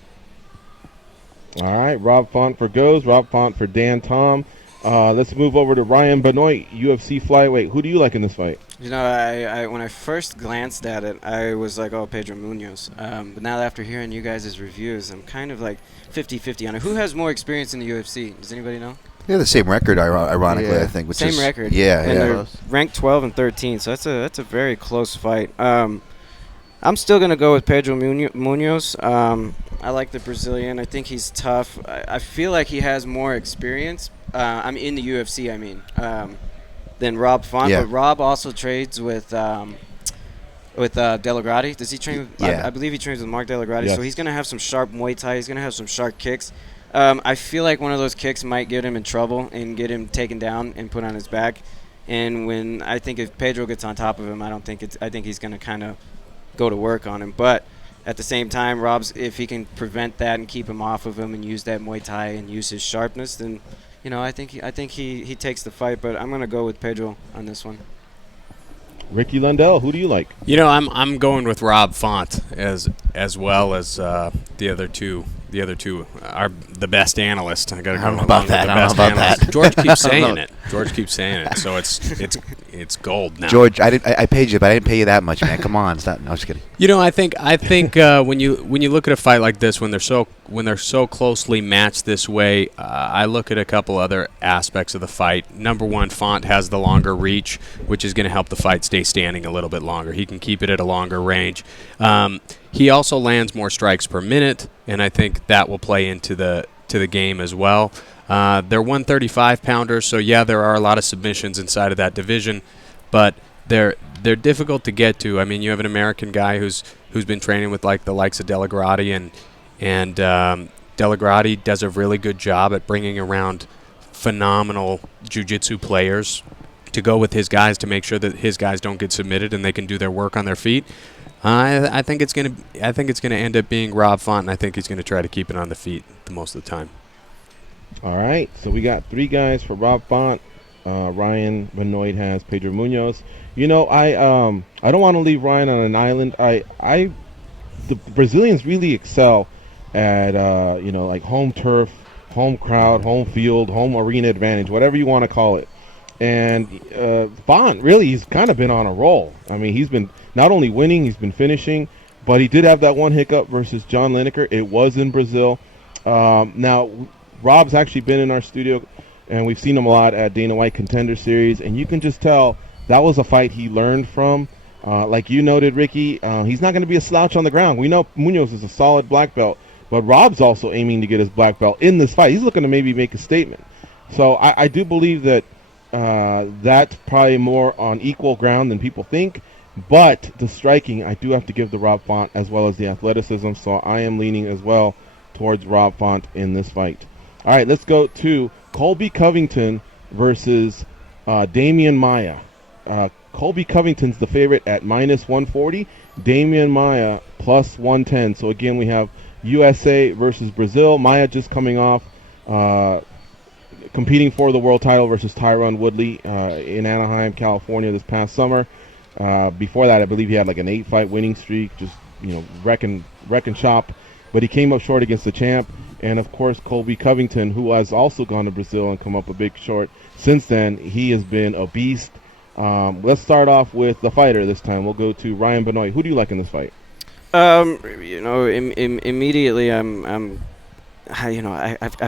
All right, Rob Font for Goes, Rob Font for Dan Tom. Let's move over to Ryan Benoit, UFC flyweight. Who do you like in this fight? I when I first glanced at it, I was like, oh, Pedro Munoz. But now after hearing you guys' reviews, I'm kind of like 50-50 on it. Who has more experience in the UFC? Does anybody know? They have the same record, ironically, I think. Same record. Yeah, and they're ranked 12 and 13, so that's a very close fight. I'm still going to go with Pedro Munoz. I like the Brazilian. I think he's tough. I feel like he has more experience. I'm in the UFC, than Rob Font. Yeah. But Rob also trades with Delagrati. Does he train with? Yeah. I believe he trains with Mark Delagrati. Yes. So he's going to have some sharp Muay Thai. He's going to have some sharp kicks. I feel like one of those kicks might get him in trouble and get him taken down and put on his back. And I think if Pedro gets on top of him, I think he's going to kind of go to work on him. But at the same time, if he can prevent that and keep him off of him and use that Muay Thai and use his sharpness, then I think he takes the fight. But I'm gonna go with Pedro on this one. Ricky Lundell, who do you like? I'm going with Rob Font as well as the other two. The other two are the best analyst. I got to go about that. I don't know about that. George keeps saying it. George keeps saying it. So it's gold now. George, I paid you, but I didn't pay you that much, man. Come on, stop. No, I'm just kidding. I think when you look at a fight like this, when they're so closely matched this way, I look at a couple other aspects of the fight. Number one, Font has the longer reach, which is going to help the fight stay standing a little bit longer. He can keep it at a longer range. He also lands more strikes per minute, and I think that will play into the game as well. They're 135-pounders, so yeah, there are a lot of submissions inside of that division, but they're difficult to get to. I mean, you have an American guy who's been training with the likes of Delagrati, and Delagrati does a really good job at bringing around phenomenal jiu-jitsu players to go with his guys to make sure that his guys don't get submitted and they can do their work on their feet. I think it's gonna end up being Rob Font, and I think he's gonna try to keep it on the feet the most of the time. All right, so we got 3 guys for Rob Font. Ryan Benoit has Pedro Munoz. I don't want to leave Ryan on an island. The Brazilians really excel at like home turf, home crowd, home field, home arena advantage, whatever you want to call it. And Font, really, he's kind of been on a roll. I mean, he's been not only winning, he's been finishing, but he did have that one hiccup versus John Lineker. It was in Brazil. Now, Rob's actually been in our studio, and we've seen him a lot at Dana White Contender Series, and you can just tell that was a fight he learned from. Like you noted, Ricky, he's not going to be a slouch on the ground. We know Munoz is a solid black belt, but Rob's also aiming to get his black belt in this fight. He's looking to maybe make a statement. So I do believe that that's probably more on equal ground than people think. But the striking, I do have to give to Rob Font as well as the athleticism. So I am leaning as well towards Rob Font in this fight. All right, let's go to Colby Covington versus Damian Maia. Colby Covington's the favorite at -140. Damian Maia +110. So again, we have USA versus Brazil. Maia just coming off competing for the world title versus Tyron Woodley in Anaheim, California this past summer. Before that, I believe he had like an 8-fight winning streak, just wreck and shop. But he came up short against the champ. And of course, Colby Covington, who has also gone to Brazil and come up a big short since then, he has been a beast. Let's start off with the fighter this time. We'll go to Ryan Benoit. Who do you like in this fight? Immediately I've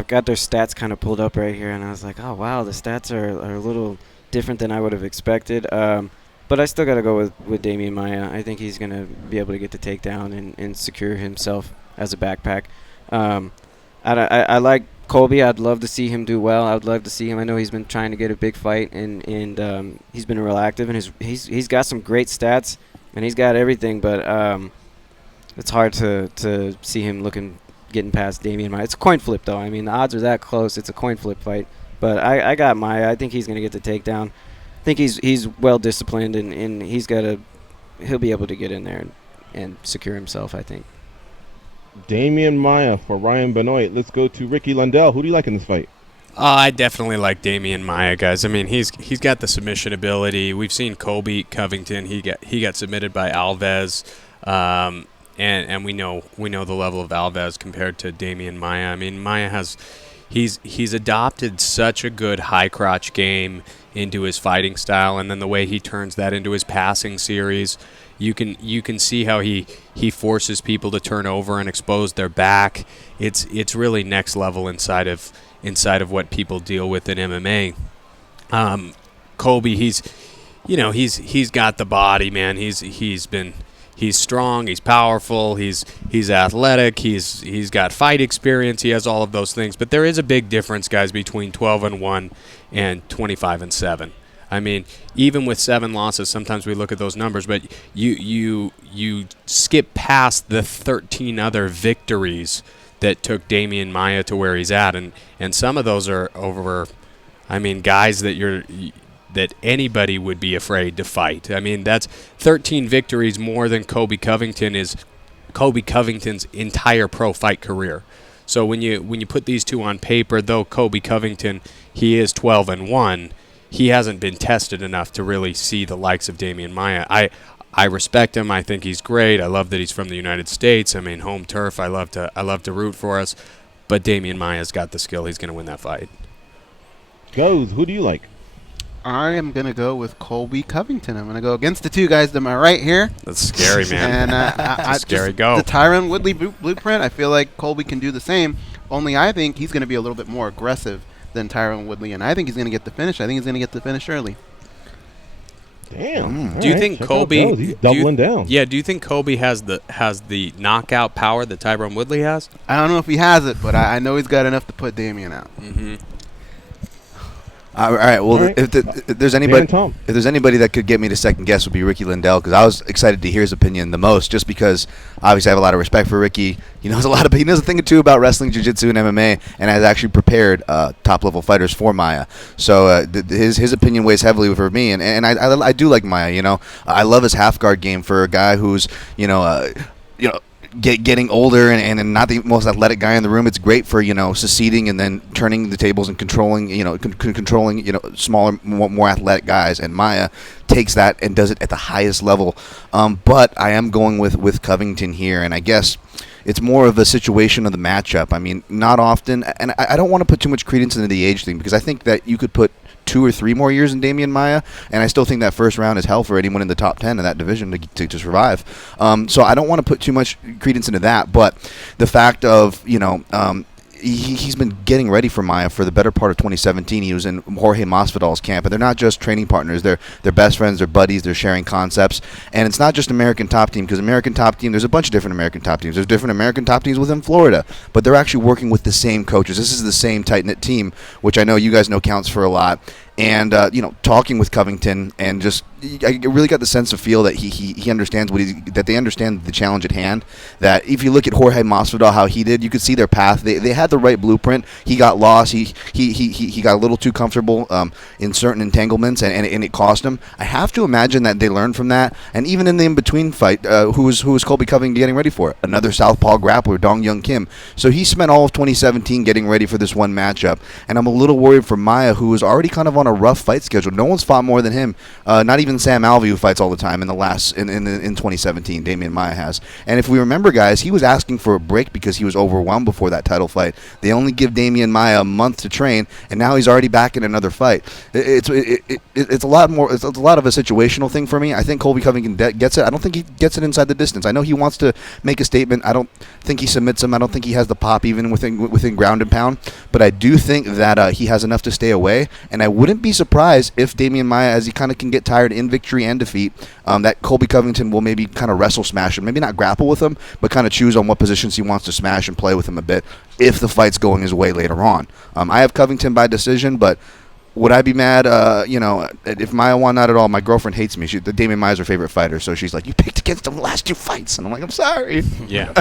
got their stats kind of pulled up right here, and I was like, oh wow, the stats are a little different than I would have expected. But I still got to go with Damian Maia. I think he's going to be able to get the takedown and secure himself as a backpack. I like Colby. I'd love to see him do well. I'd love to see him. I know he's been trying to get a big fight, and he's been real active, and he's got some great stats, and he's got everything. But it's hard to see him getting past Damian Maia. It's a coin flip, though. I mean, the odds are that close. It's a coin flip fight. But I got Maia. I think he's going to get the takedown. I think he's well disciplined, and he'll be able to get in there and secure himself, I think. Damian Maia for Ryan Benoit. Let's go to Ricky Lundell. Who do you like in this fight? I definitely like Damian Maia, guys. I mean, he's got the submission ability. We've seen Colby Covington. He got submitted by Alves, and we know the level of Alves compared to Damian Maia. I mean, Maia he's adopted such a good high crotch game into his fighting style, and then the way he turns that into his passing series. You can see how he forces people to turn over and expose their back. It's really next level inside of what people deal with in MMA. Colby, he's got the body, man. He's strong, he's powerful, he's athletic, he's got fight experience, he has all of those things. But there is a big difference, guys, between 12-1 and 25-7. I mean, even with 7 losses, sometimes we look at those numbers, but you skip past the 13 other victories that took Damian Maia to where he's at, and some of those are over. I mean, guys that anybody would be afraid to fight. I mean, that's 13 victories more than Colby Covington is Colby Covington's entire pro fight career. So when you put these two on paper, though Colby Covington, he is 12-1. He hasn't been tested enough to really see the likes of Damian Maia. I respect him. I think he's great. I love that he's from the United States. I mean, home turf. I love to root for us. But Damian Maia's got the skill. He's going to win that fight. Who do you like? I am going to go with Colby Covington. I'm going to go against the two guys to my right here. That's scary, man. And scary go. The Tyron Woodley blueprint, I feel like Colby can do the same, only I think he's going to be a little bit more aggressive than Tyron Woodley, and I think he's going to get the finish. I think he's going to get the finish early. Damn. Do you think Colby? He's doubling down. Yeah. Do you think Colby has the knockout power that Tyron Woodley has? I don't know if he has it, but I know he's got enough to put Damian out. Mm-hmm. All right. Well, All right. if there's anybody that could get me to second guess, would be Ricky Lundell, because I was excited to hear his opinion the most, just because obviously I have a lot of respect for Ricky. He knows a thing or two about wrestling, jiu-jitsu, and MMA, and has actually prepared top level fighters for Maia. So his opinion weighs heavily for me, and I do like Maia. I love his half guard game for a guy who's getting older and not the most athletic guy in the room. It's great for succeeding and then turning the tables and controlling smaller, more athletic guys. And Maia takes that and does it at the highest level. But I am going with Covington here, and I guess it's more of a situation of the matchup. I mean, not often, and I don't want to put too much credence into the age thing, because I think that you could put 2 or 3 more years in Damian Maia, and I still think that first round is hell for anyone in the top 10 in that division to survive. So I don't want to put too much credence into that, but the fact of he's been getting ready for Maia for the better part of 2017. He was in Jorge Masvidal's camp, and they're not just training partners. They're best friends, they're buddies, they're sharing concepts. And it's not just American Top Team, because American Top Team, there's a bunch of different American Top Teams. There's different American Top Teams within Florida, but they're actually working with the same coaches. This is the same tight-knit team, which I know you guys know counts for a lot. And talking with Covington, and just I really got the sense of feel that he understands that they understand the challenge at hand. That if you look at Jorge Masvidal, how he did, you could see their path. They had the right blueprint. He got lost. He got a little too comfortable in certain entanglements, and it cost him. I have to imagine that they learned from that. And even in the in-between fight, who was Colby Covington getting ready for? Another southpaw grappler, Dong Young Kim. So he spent all of 2017 getting ready for this one matchup. And I'm a little worried for Maia, who was already kind of on a rough fight schedule. No one's fought more than him. Not even Sam Alvey, who fights all the time in 2017. Damian Maia has. And if we remember, guys, he was asking for a break because he was overwhelmed before that title fight. They only give Damian Maia a month to train, and now he's already back in another fight. It's a lot more. It's a lot of a situational thing for me. I think Colby Covington gets it. I don't think he gets it inside the distance. I know he wants to make a statement. I don't think he submits him. I don't think he has the pop even within ground and pound. But I do think that he has enough to stay away, and I wouldn't be surprised if Damian Maia, as he kind of can get tired in victory and defeat, that Colby Covington will maybe kind of wrestle smash him. Maybe not grapple with him, but kind of choose on what positions he wants to smash and play with him a bit if the fight's going his way later on. I have Covington by decision, but would I be mad, if Maia won? Not at all. My girlfriend hates me. Damian Maia's her favorite fighter, so she's like, you picked against him the last two fights. And I'm like, I'm sorry. Yeah.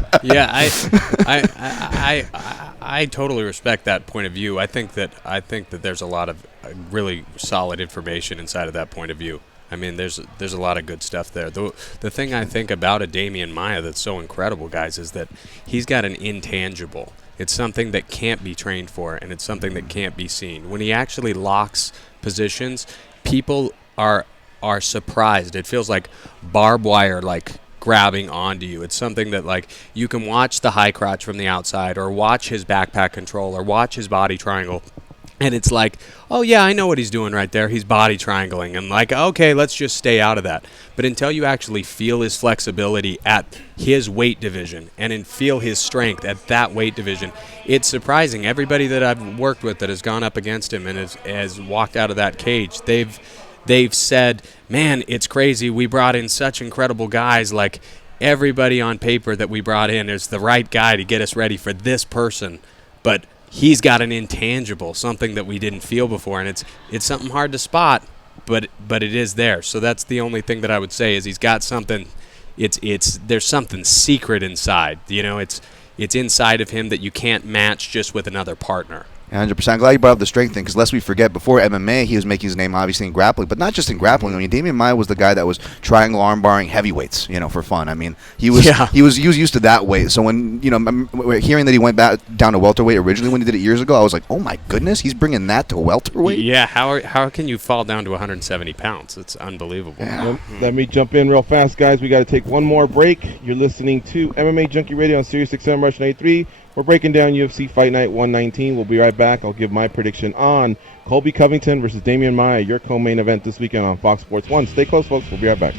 I totally respect that point of view. I think that there's a lot of really solid information inside of that point of view. I mean, there's a lot of good stuff there. The thing I think about a Damian Maia that's so incredible, guys, is that he's got an intangible. It's something that can't be trained for, and it's something that can't be seen. When he actually locks positions, people are surprised. It feels like barbed wire, like grabbing onto you. It's something that, like, you can watch the high crotch from the outside, or watch his backpack control, or watch his body triangle, and it's like, oh yeah, I know what he's doing right there. He's body triangling. I'm like, okay, let's just stay out of that. But until you actually feel his flexibility at his weight division and feel his strength at that weight division, it's surprising. Everybody that I've worked with that has gone up against him and has walked out of that cage, they've said, man, it's crazy. We brought in such incredible guys. Like, everybody on paper that we brought in is the right guy to get us ready for this person. But he's got an intangible, something that we didn't feel before, and it's something hard to spot, but it is there. So that's the only thing that I would say is he's got something. There's something secret inside. It's inside of him that you can't match just with another partner. 100%. I'm glad you brought up the strength thing, because lest we forget, before MMA, he was making his name obviously in grappling, but not just in grappling. I mean, Damian Maia was the guy that was triangle arm barring heavyweights, for fun. I mean, he was used to that weight. So when hearing that he went back down to welterweight originally when he did it years ago, I was like, oh my goodness, he's bringing that to welterweight. Yeah, how can you fall down to 170 pounds? It's unbelievable. Yeah. Let me jump in real fast, guys. We got to take one more break. You're listening to MMA Junkie Radio on Sirius XM Rush 93. We're breaking down UFC Fight Night 119. We'll be right back. I'll give my prediction on Colby Covington versus Damian Maia, your co-main event this weekend on Fox Sports 1. Stay close, folks. We'll be right back.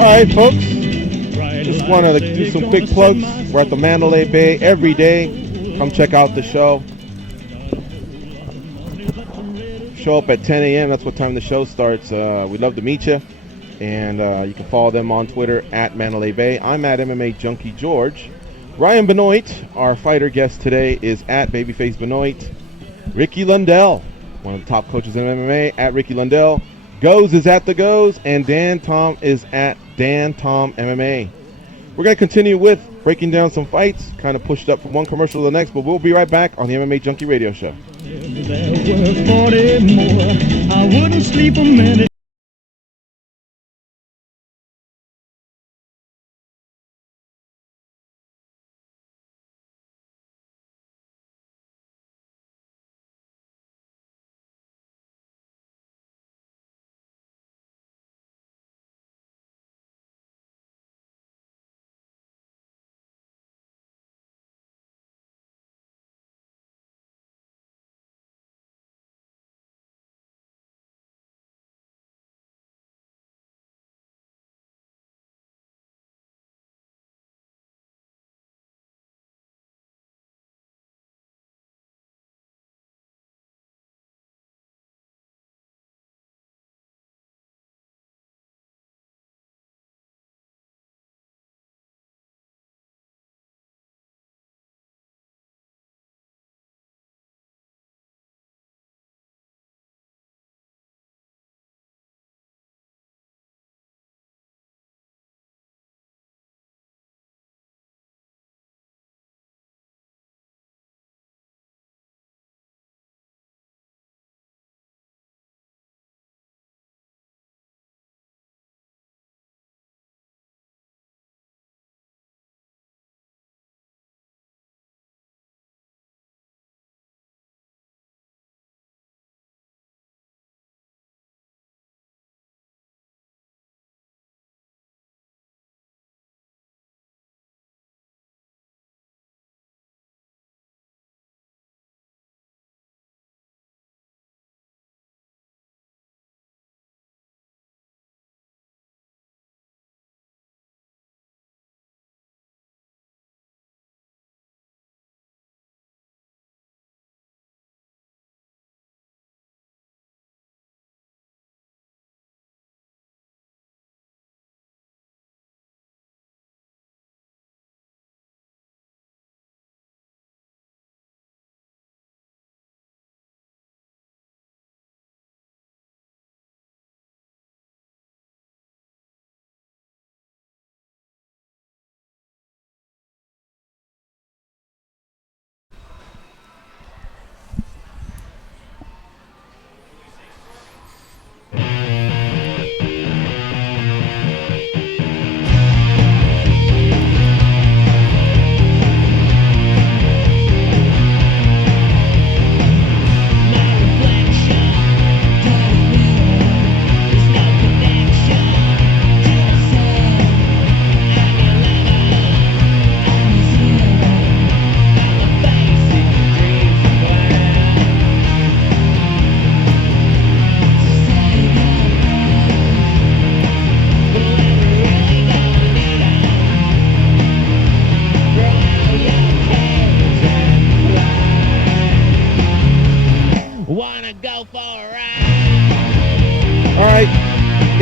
All right, folks. Just want to do some quick plugs. We're at the Mandalay Bay every day. Come check out the show. Show up at 10 a.m. That's what time the show starts. We'd love to meet you. And you can follow them on Twitter at Mandalay Bay. I'm at MMAjunkie George. Ryan Benoit, our fighter guest today, is at Babyface Benoit. Ricky Lundell, one of the top coaches in MMA, at Ricky Lundell. Goes is at the Goes, and Dan Tom is at Dan Tom MMA. We're going to continue with breaking down some fights, kind of pushed up from one commercial to the next, but we'll be right back on the MMA Junkie Radio Show. There were 40 more. I wouldn't sleep a minute.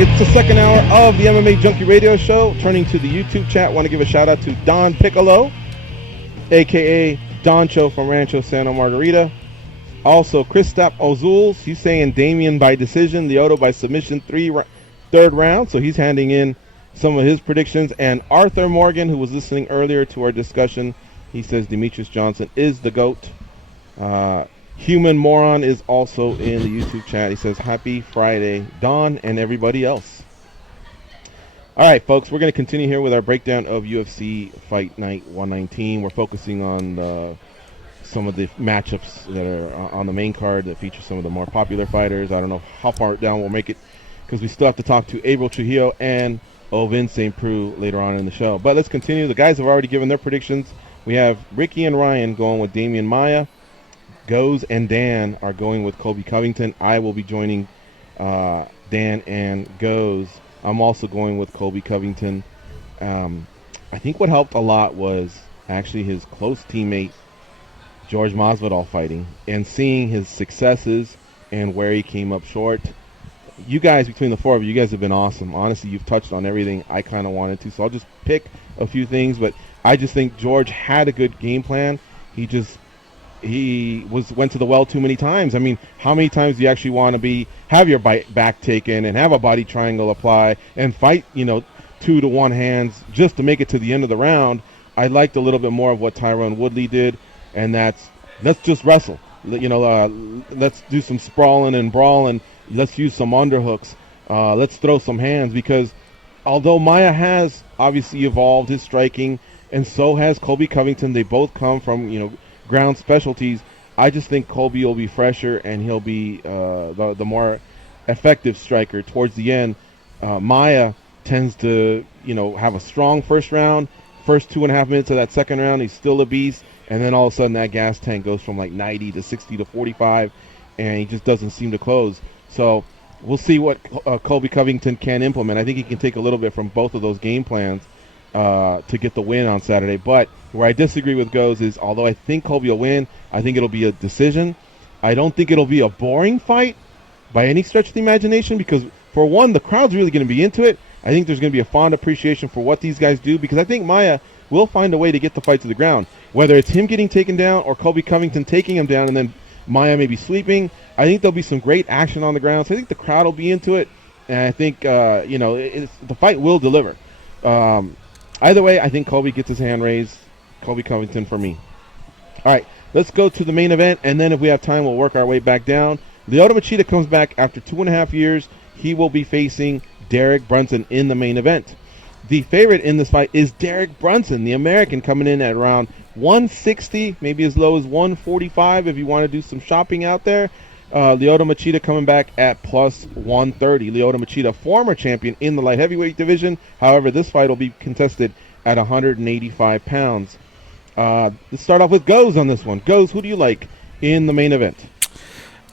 It's the second hour of the MMA Junkie Radio Show. Turning to the YouTube chat, want to give a shout out to Don Piccolo, a.k.a. Doncho from Rancho Santa Margarita. Also, Christoph Ozuls, he's saying Damian by decision, Lyoto by submission, third round. So he's handing in some of his predictions. And Arthur Morgan, who was listening earlier to our discussion, he says Demetrius Johnson is the GOAT. Human Moron is also in the YouTube chat. He says, happy Friday, Don and everybody else. All right, folks, we're going to continue here with our breakdown of UFC Fight Night 119. We're focusing on some of the matchups that are on the main card that feature some of the more popular fighters. I don't know how far down we'll make it because we still have to talk to Abel Trujillo and Ovince Preux later on in the show. But let's continue. The guys have already given their predictions. We have Ricky and Ryan going with Damian Maia. Goes and Dan are going with Colby Covington. I will be joining Dan and Goes. I'm also going with Colby Covington. I think what helped a lot was actually his close teammate, George Masvidal, fighting and seeing his successes and where he came up short. You guys, between the four of you, you guys have been awesome. Honestly, you've touched on everything I kind of wanted to, so I'll just pick a few things, but I just think George had a good game plan. He went to the well too many times. I mean, how many times do you actually want to have your back taken and have a body triangle apply and fight, 2-to-1 hands just to make it to the end of the round? I liked a little bit more of what Tyron Woodley did, and that's let's just wrestle. Let's do some sprawling and brawling. Let's use some underhooks. Let's throw some hands, because although Maia has obviously evolved his striking, and so has Colby Covington, they both come from ground specialties. I just think Colby will be fresher and he'll be the more effective striker towards the end. Maia tends to have a strong first round. First 2.5 minutes of that second round, he's still a beast, and then all of a sudden that gas tank goes from like 90 to 60 to 45, and he just doesn't seem to close. So we'll see what Colby Covington can implement. I think he can take a little bit from both of those game plans to get the win on Saturday. But where I disagree with Goes is, although I think Colby will win, I think it'll be a decision. I don't think it'll be a boring fight by any stretch of the imagination, because for one, the crowd's really going to be into it. I think there's going to be a fond appreciation for what these guys do, because I think Maia will find a way to get the fight to the ground. Whether it's him getting taken down or Colby Covington taking him down and then Maia maybe sleeping, I think there'll be some great action on the ground. So I think the crowd will be into it, and I think the fight will deliver. Either way, I think Colby gets his hand raised. Colby Covington for me. All right, let's go to the main event, and then if we have time, we'll work our way back down. Lyoto Machida comes back after 2.5 years. He will be facing Derek Brunson in the main event. The favorite in this fight is Derek Brunson, the American, coming in at around 160, maybe as low as 145 if you want to do some shopping out there. Lyoto Machida coming back at plus 130. Lyoto Machida, former champion in the light heavyweight division. However, this fight will be contested at 185 pounds. Let's start off with Goes on this one. Goes, who do you like in the main event?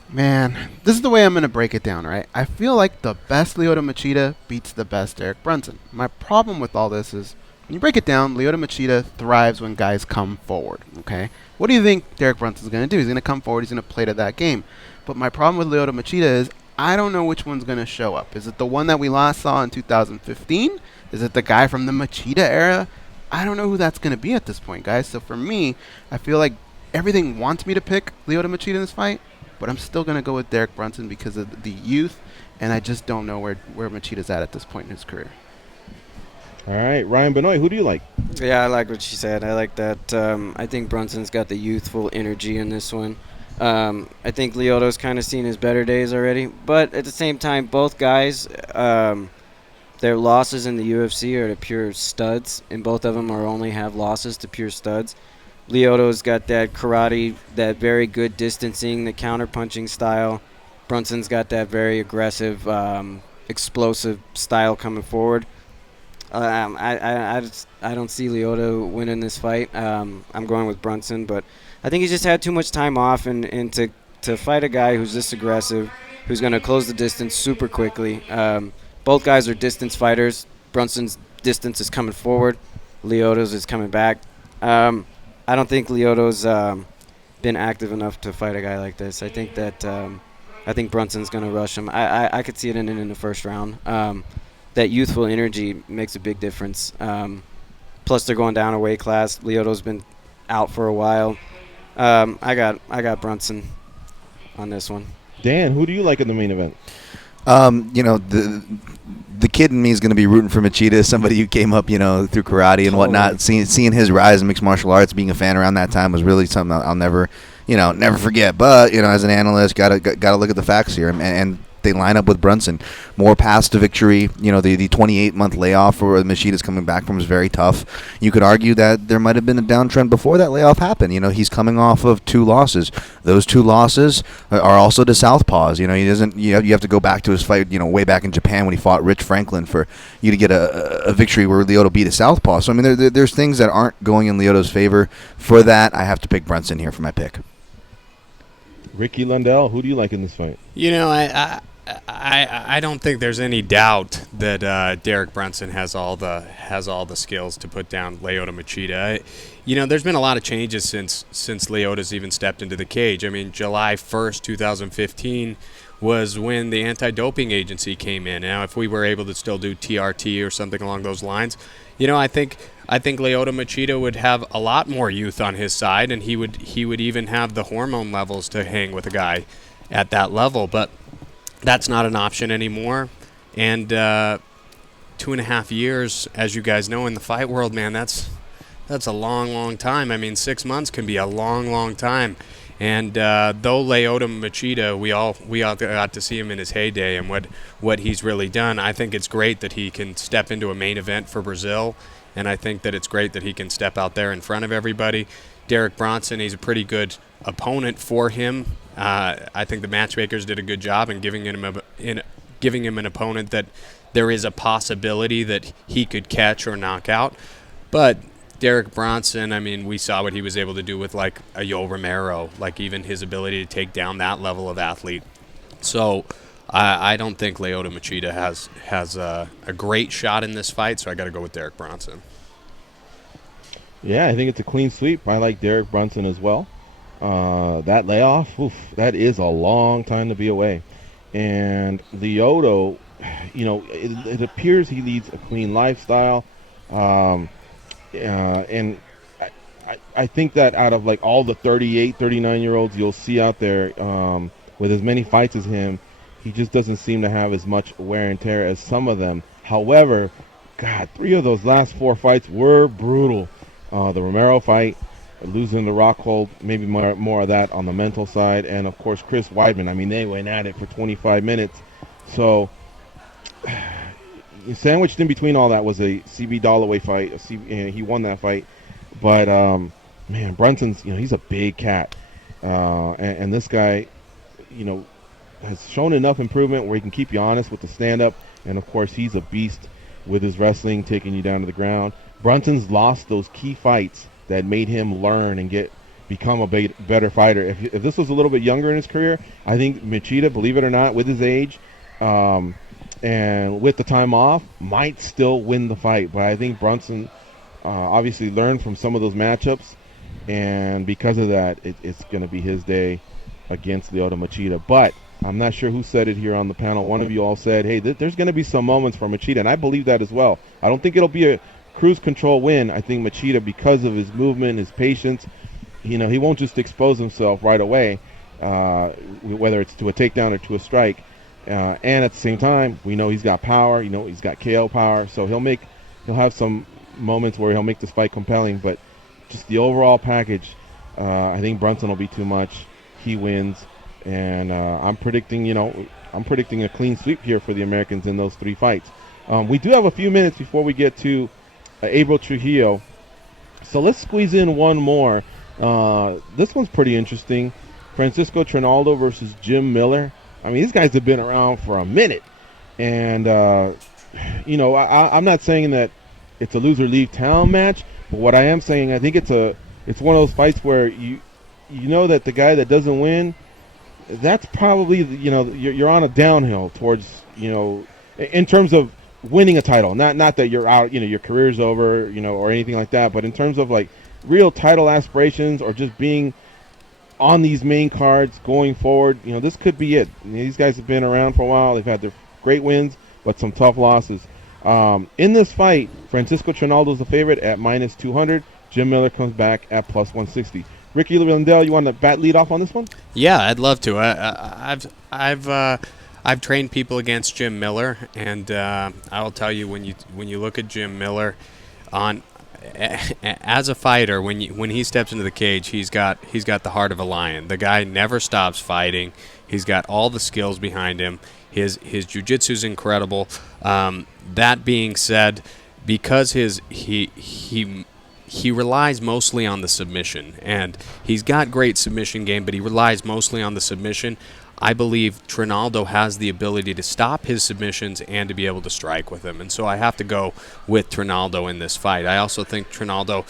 Man, this is the way I'm going to break it down, right? I feel like the best Lyoto Machida beats the best Derek Brunson. My problem with all this is, when you break it down, Lyoto Machida thrives when guys come forward, okay? What do you think Derek Brunson's going to do? He's going to come forward, he's going to play to that game. But my problem with Lyoto Machida is, I don't know which one's going to show up. Is it the one that we last saw in 2015? Is it the guy from the Machida era? I don't know who that's going to be at this point, guys. So for me, I feel like everything wants me to pick Lyoto Machida in this fight, but I'm still going to go with Derek Brunson because of the youth, and I just don't know where Machida's at this point in his career. All right, Ryan Benoit, who do you like? Yeah, I like what she said. I like that. I think Brunson's got the youthful energy in this one. I think Lyoto's kind of seen his better days already, but at the same time, both guys, their losses in the UFC are to pure studs, and both of them only have losses to pure studs. Lyoto's got that karate, that very good distancing, the counter-punching style. Brunson's got that very aggressive, explosive style coming forward. I don't see Lyoto winning this fight. I'm going with Brunson, but I think he's just had too much time off, and to fight a guy who's this aggressive, who's going to close the distance super quickly. Both guys are distance fighters. Brunson's distance is coming forward. Lyoto's is coming back. I don't think Lyoto's been active enough to fight a guy like this. I think that I think Brunson's going to rush him. I could see it in the first round. That youthful energy makes a big difference. Plus, they're going down a weight class. Lyoto's been out for a while. I got Brunson on this one. Dan, who do you like in the main event? The kid in me is going to be rooting for Machida, somebody who came up, through karate and whatnot. Seeing his rise in mixed martial arts, being a fan around that time was really something I'll never forget. But as an analyst, gotta look at the facts here, and they line up with Brunson. More paths to victory. The 28-month layoff where Machida's coming back from is very tough. You could argue that there might have been a downtrend before that layoff happened. He's coming off of 2 losses. Those 2 losses are also to southpaws. He doesn't. You have to go back to his fight. Way back in Japan when he fought Rich Franklin for you to get a victory where Lyoto beat a southpaw. So there's things that aren't going in Lyoto's favor. For that, I have to pick Brunson here for my pick. Ricky Lundell, who do you like in this fight? You know, I don't think there's any doubt that Derek Brunson has all the skills to put down Lyoto Machida. There's been a lot of changes since Lyota's even stepped into the cage. I mean, July 1st, 2015 was when the anti-doping agency came in. Now, if we were able to still do TRT or something along those lines, I think Lyoto Machida would have a lot more youth on his side, and he would even have the hormone levels to hang with a guy at that level. But that's not an option anymore. And 2.5 years, as you guys know, in the fight world, man, that's a long, long time. I mean, 6 months can be a long, long time. And though Lyoto Machida, we all got to see him in his heyday and what he's really done, I think it's great that he can step into a main event for Brazil, and I think that it's great that he can step out there in front of everybody. Derek Brunson, he's a pretty good opponent for him. I think the matchmakers did a good job in giving him an opponent that there is a possibility that he could catch or knock out. But Derek Brunson, I mean, we saw what he was able to do with like a Yoel Romero, like even his ability to take down that level of athlete. So I don't think Lyoto Machida has a great shot in this fight, so I got to go with Derek Brunson. Yeah, I think it's a clean sweep. I like Derek Brunson as well. That layoff, that is a long time to be away. And Lyoto, it appears he leads a clean lifestyle. And I think that out of like all the 38, 39-year-olds you'll see out there with as many fights as him, he just doesn't seem to have as much wear and tear as some of them. However, God, 3 of those last 4 fights were brutal. The Romero fight, losing the Rockhold, maybe more of that on the mental side, and of course Chris Weidman. I mean, they went at it for 25 minutes. So sandwiched in between all that was a CB Dalloway fight. He won that fight, but man, Brunson's he's a big cat, and this guy, has shown enough improvement where he can keep you honest with the stand-up, and of course he's a beast with his wrestling, taking you down to the ground. Brunson's lost those key fights that made him learn and become a better fighter. If this was a little bit younger in his career, I think Machida, believe it or not, with his age, and with the time off, might still win the fight. But I think Brunson obviously learned from some of those matchups, and because of that, it's going to be his day against Lyoto Machida. But I'm not sure who said it here on the panel. One of you all said, hey, there's going to be some moments for Machida, and I believe that as well. I don't think it'll be a cruise control win. I think Machida, because of his movement, his patience, he won't just expose himself right away, whether it's to a takedown or to a strike. And at the same time, we know he's got power. He's got KO power, so he'll have some moments where he'll make this fight compelling. But just the overall package, I think Brunson will be too much. He wins, and I'm predicting a clean sweep here for the Americans in those 3 fights. We do have a few minutes before we get to Abel Trujillo, so let's squeeze in one more. This one's pretty interesting. Francisco Trinaldo versus Jim Miller. I mean, these guys have been around for a minute, and I'm not saying that it's a loser leave town match, but what I am saying, I think it's one of those fights where you know that the guy that doesn't win, that's probably you're on a downhill towards in terms of winning a title. Not that you're out, your career's over, or anything like that, but in terms of like real title aspirations or just being on these main cards going forward, this could be it. These guys have been around for a while. They've had their great wins, but some tough losses. In this fight, Francisco Trinaldo's the favorite at -200. Jim Miller comes back at +160. Ricky Lundell, you want to bat lead off on this one? Yeah, I'd love to. I've trained people against Jim Miller, and I'll tell you, when you look at Jim Miller as a fighter, when he steps into the cage, he's got the heart of a lion. The guy never stops fighting. He's got all the skills behind him. His jiu-jitsu is incredible. That being said, because he relies mostly on the submission, and he's got great submission game, but he relies mostly on the submission. I believe Trinaldo has the ability to stop his submissions and to be able to strike with him, and so I have to go with Trinaldo in this fight. I also think Trinaldo,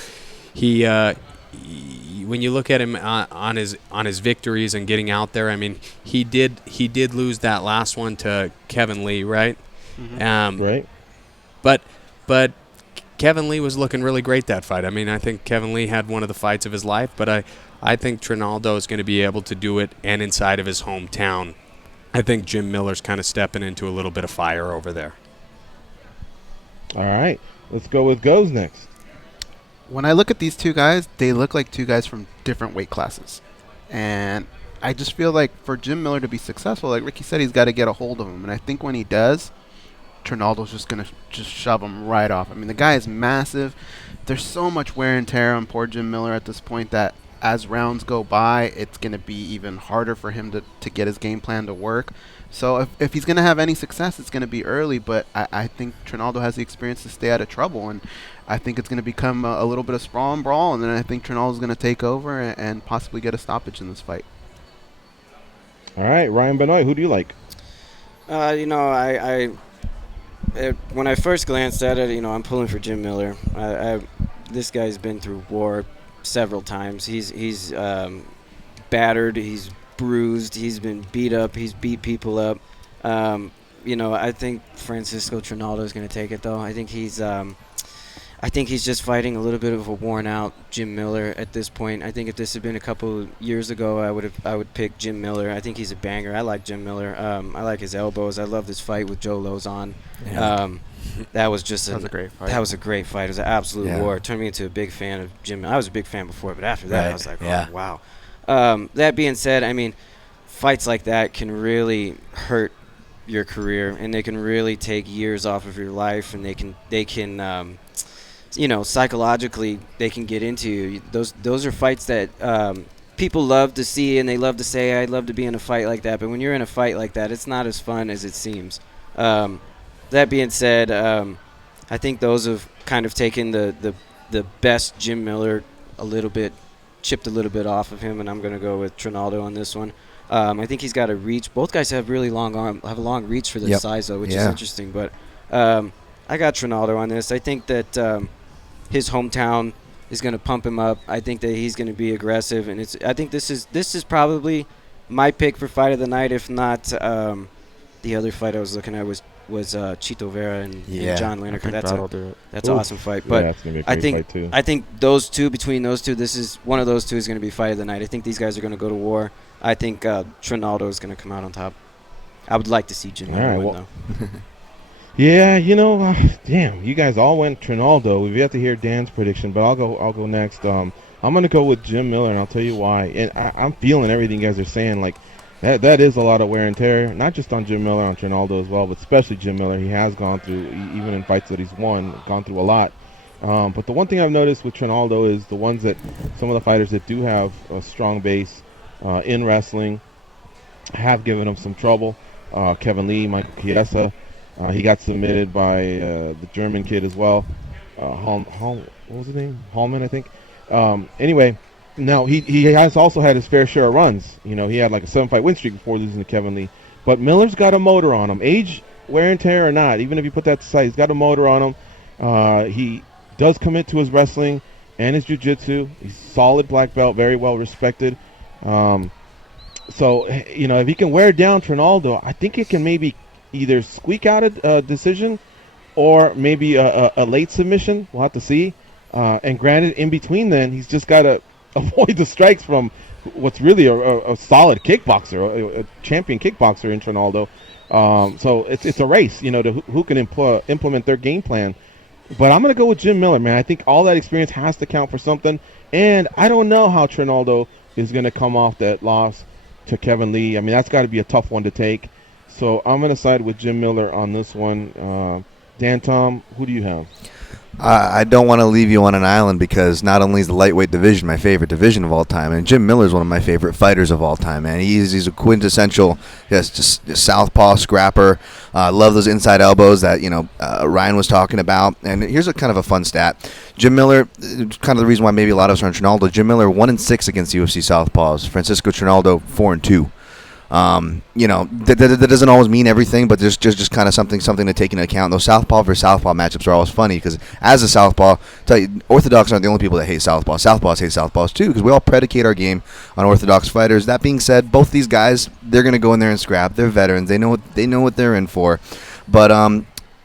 when you look at him on his victories and getting out there, I mean, he did lose that last one to Kevin Lee, right? Mm-hmm. Right. But Kevin Lee was looking really great that fight. I mean, I think Kevin Lee had one of the fights of his life, but I think Trinaldo is going to be able to do it, and inside of his hometown. I think Jim Miller's kind of stepping into a little bit of fire over there. All right. Let's go with Goes next. When I look at these two guys, they look like two guys from different weight classes. And I just feel like for Jim Miller to be successful, like Ricky said, he's got to get a hold of him. And I think when he does, Trinaldo's just going to just shove him right off. I mean, the guy is massive. There's so much wear and tear on poor Jim Miller at this point that as rounds go by, it's going to be even harder for him to get his game plan to work. So if he's going to have any success, it's going to be early. But I think Trinaldo has the experience to stay out of trouble. And I think it's going to become a little bit of sprawl and brawl. And then I think Trinaldo's going to take over and possibly get a stoppage in this fight. All right, Ryan Benoit, who do you like? When I first glanced at it, I'm pulling for Jim Miller. This guy's been through war several times. He's battered. He's bruised. He's been beat up. He's beat people up. I think Francisco Trinaldo is going to take it, though. I think he's just fighting a little bit of a worn-out Jim Miller at this point. I think if this had been a couple years ago, I would pick Jim Miller. I think he's a banger. I like Jim Miller. I like his elbows. I love this fight with Joe Lozon. Yeah. That was just that was a great fight. That was a great fight. It was an absolute war. It turned me into a big fan of Jim. I was a big fan before, but after that, I was like, oh, wow. That being said, I mean, fights like that can really hurt your career, and they can really take years off of your life, and they can psychologically they can get into you. Those are fights that people love to see, and they love to say, I'd love to be in a fight like that. But when you're in a fight like that, it's not as fun as it seems. That being said, I think those have kind of taken the best Jim Miller chipped a little bit off of him, and I'm going to go with Trinaldo on this one. I think he's got a reach. Both guys have really long have a long reach for their size, though, which is interesting. But I got Trinaldo on this. I think that his hometown is going to pump him up. I think that he's going to be aggressive, and I think this is probably my pick for fight of the night. If not, the other fight I was looking at was Chito Vera and John Lineker. That's an awesome fight. But that's gonna be a great fight too. I think between those two, this is one of those two is going to be fight of the night. I think these guys are going to go to war. I think Trinaldo is going to come out on top. I would like to see Jim Miller win, though. Yeah, damn, you guys all went Trinaldo. We've yet to hear Dan's prediction, but I'll go next. I'm going to go with Jim Miller, and I'll tell you why. And I'm feeling everything you guys are saying. Like, that is a lot of wear and tear, not just on Jim Miller, on Trinaldo as well, but especially Jim Miller. He has gone through, even in fights that he's won, gone through a lot. But the one thing I've noticed with Trinaldo is the ones that some of the fighters that do have a strong base in wrestling have given him some trouble. Kevin Lee, Michael Chiesa. He got submitted by the German kid as well. What was his name? Hallman, I think. Anyway, now he has also had his fair share of runs. He had like a 7-fight win streak before losing to Kevin Lee. But Miller's got a motor on him. Age, wear and tear or not, even if you put that to side, he's got a motor on him. He does commit to his wrestling and his jiu-jitsu. He's solid black belt, very well respected. So, if he can wear down Trinaldo, I think it can maybe either squeak out a decision or maybe a late submission. We'll have to see. And granted, in between then, he's just got to avoid the strikes from what's really a solid kickboxer, a champion kickboxer in Trinaldo. So it's a race, to who can implement their game plan. But I'm going to go with Jim Miller, man. I think all that experience has to count for something. And I don't know how Trinaldo is going to come off that loss to Kevin Lee. I mean, that's got to be a tough one to take. So I'm going to side with Jim Miller on this one. Dan, Tom, who do you have? I don't want to leave you on an island because not only is the lightweight division my favorite division of all time, and Jim Miller's one of my favorite fighters of all time, man. He's a quintessential just southpaw scrapper. Love those inside elbows that Ryan was talking about. And here's a kind of a fun stat. Jim Miller, kind of the reason why maybe a lot of us are on Trinaldo, Jim Miller 1-6 against UFC southpaws. Francisco Trinaldo 4-2. That doesn't always mean everything, but there's just kind of something to take into account. Those southpaw versus southpaw matchups are always funny because as a southpaw, tell you, Orthodox aren't the only people that hate southpaws. Southpaws hate southpaws too because we all predicate our game on Orthodox fighters. That being said, both these guys, they're going to go in there and scrap. They're veterans. They know what they're in for. But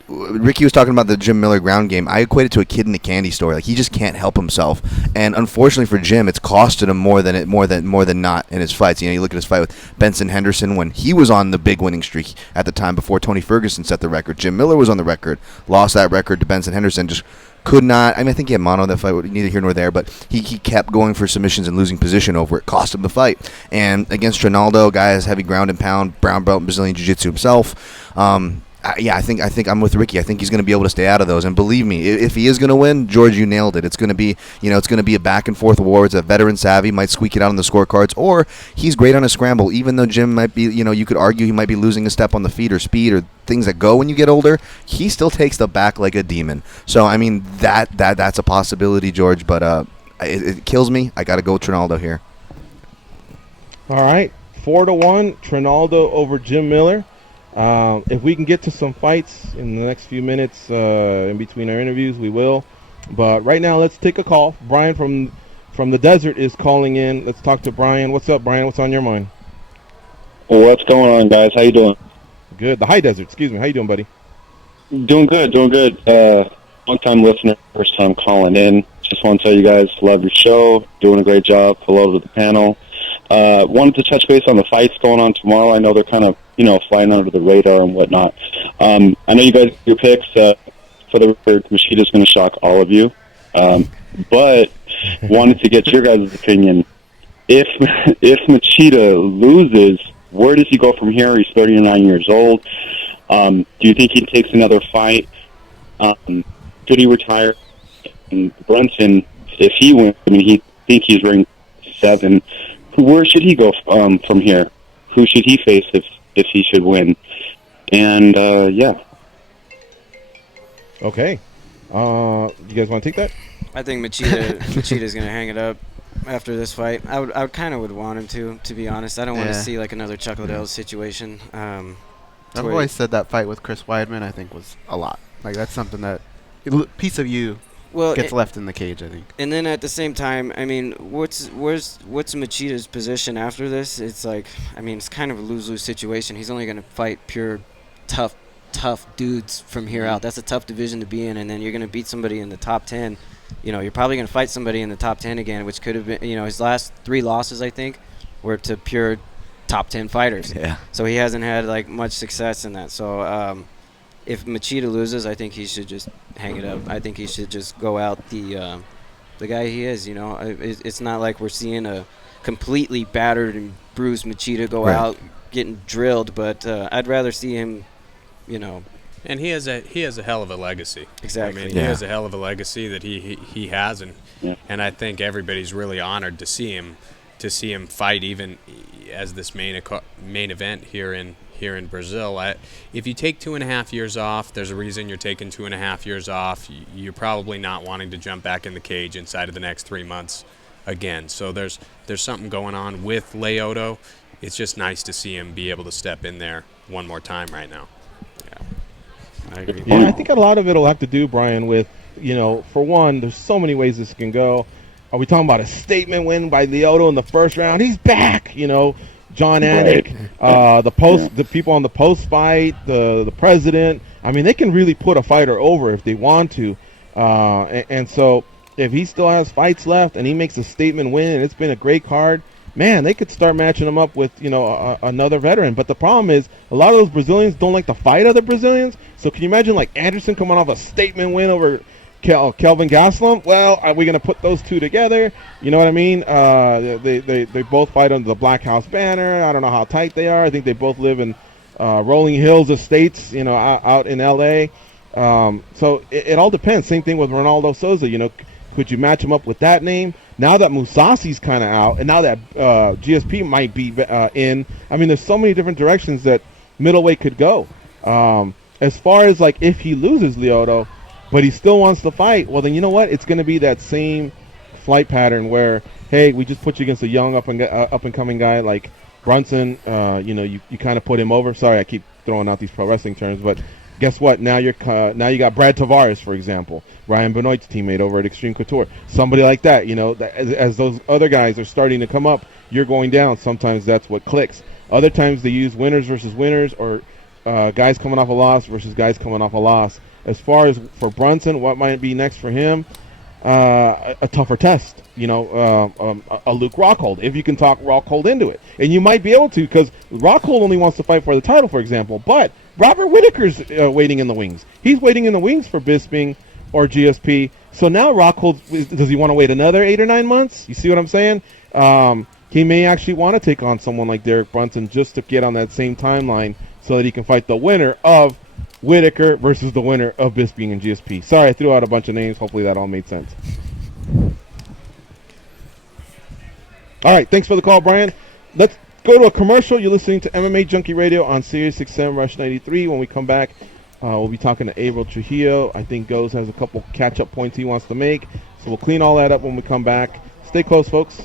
Ricky was talking about the Jim Miller ground game. I equate it to a kid in a candy store. Like, he just can't help himself. And unfortunately for Jim, it's costed him more than not in his fights. You look at his fight with Benson Henderson when he was on the big winning streak at the time before Tony Ferguson set the record. Jim Miller was on the record, lost that record to Benson Henderson, just could not. I think he had mono that fight, neither here nor there, but he kept going for submissions and losing position over it. Cost him the fight. And against Trinaldo, a guy has heavy ground and pound, brown belt in Brazilian Jiu-Jitsu himself. I think I'm with Ricky. I think he's going to be able to stay out of those. And believe me, if he is going to win, George, you nailed it. It's going to be, it's going to be a back and forth war. It's a veteran savvy, might squeak it out on the scorecards, or he's great on a scramble. Even though Jim might be, you could argue he might be losing a step on the feet or speed or things that go when you get older. He still takes the back like a demon. So that's a possibility, George. But it kills me. I got to go with Trinaldo here. All right, 4-1, Trinaldo over Jim Miller. If we can get to some fights in the next few minutes in between our interviews, we will. But right now, let's take a call. Brian from the desert is calling in. Let's talk to Brian. What's up, Brian? What's on your mind? Well, what's going on, guys? How you doing? Good. The high desert. Excuse me. How you doing, buddy? Doing good. Long-time listener, first time calling in. Just want to tell you guys, love your show. Doing a great job. Hello to the panel. Wanted to touch base on the fights going on tomorrow. I know they're kind of, flying under the radar and whatnot. I know you guys, your picks, for the record, Machida's going to shock all of you. But wanted to get your guys' opinion. If Machida loses, where does he go from here? He's 39 years old. Do you think he takes another fight? Could he retire? And Brunson, if he wins, he's ranked 7. Where should he go from here? Who should he face if he should win? And, yeah. Okay. You guys want to take that? I think Machida's going to hang it up after this fight. I kind of would want him to be honest. I don't want to see like another Chuck Liddell situation. I've always said that fight with Chris Weidman, I think, was a lot. Like, that's something that piece of you gets left in the cage, I think. And then at the same time, what's Machida's position after this? It's like, it's kind of a lose-lose situation. He's only going to fight pure tough dudes from here out. That's a tough division to be in, and then you're going to beat somebody in the top 10. You're probably going to fight somebody in the top 10 again, which could have been, his last 3 losses, I think, were to pure top 10 fighters. Yeah. So he hasn't had like much success in that. So if Machida loses, I think he should just hang it up. I think he should just go out the guy he is. It's not like we're seeing a completely battered and bruised Machida go out getting drilled, but I'd rather see him, And he has a hell of a legacy. Exactly. He has a hell of a legacy that he has, and I think everybody's really honored to see him fight even as this main event here in Brazil. If you take 2.5 years off, there's a reason you're taking 2.5 years off. You're probably not wanting to jump back in the cage inside of the next 3 months again. So there's something going on with Lyoto. It's just nice to see him be able to step in there one more time right now. I agree. Yeah, I think a lot of it will have to do, Brian, with, for one, there's so many ways this can go. Are we talking about a statement win by Lyoto in the first round? He's back, John Anik, the people on the post fight, the president. They can really put a fighter over if they want to. And so if he still has fights left and he makes a statement win, and it's been a great card, man, they could start matching him up with, another veteran. But the problem is a lot of those Brazilians don't like to fight other Brazilians. So can you imagine like Anderson coming off a statement win over Kelvin Gastelum? Well, are we going to put those two together? You know what I mean? They both fight under the Black House banner. I don't know how tight they are. I think they both live in Rolling Hills Estates, out in L.A. So it all depends. Same thing with Ronaldo Souza. Could you match him up with that name? Now that Musasi's kind of out, and now that GSP might be in, there's so many different directions that middleweight could go. As far as like if he loses Lyoto, but he still wants to fight, well then you know what? It's going to be that same flight pattern where, hey, we just put you against a young up and coming guy like Brunson, you kind of put him over. Sorry, I keep throwing out these pro wrestling terms, but guess what? Now you got Brad Tavares, for example, Ryan Benoit's teammate over at Extreme Couture. Somebody like that, as those other guys are starting to come up, you're going down. Sometimes that's what clicks. Other times they use winners versus winners, or guys coming off a loss versus guys coming off a loss. As far as for Brunson, what might be next for him? A tougher test, a Luke Rockhold, if you can talk Rockhold into it. And you might be able to, because Rockhold only wants to fight for the title, for example, but Robert Whittaker's waiting in the wings. He's waiting in the wings for Bisping or GSP. So now Rockhold, does he want to wait another 8 or 9 months? You see what I'm saying? He may actually want to take on someone like Derek Brunson just to get on that same timeline so that he can fight the winner of Whittaker versus the winner of Bisping and GSP. Sorry, I threw out a bunch of names. Hopefully that all made sense. All right, thanks for the call, Brian. Let's go to a commercial. You're listening to MMA Junkie Radio on Sirius XM Rush 93. When we come back, we'll be talking to Abel Trujillo. I think Goes has a couple catch-up points he wants to make, so we'll clean all that up when we come back. Stay close, folks.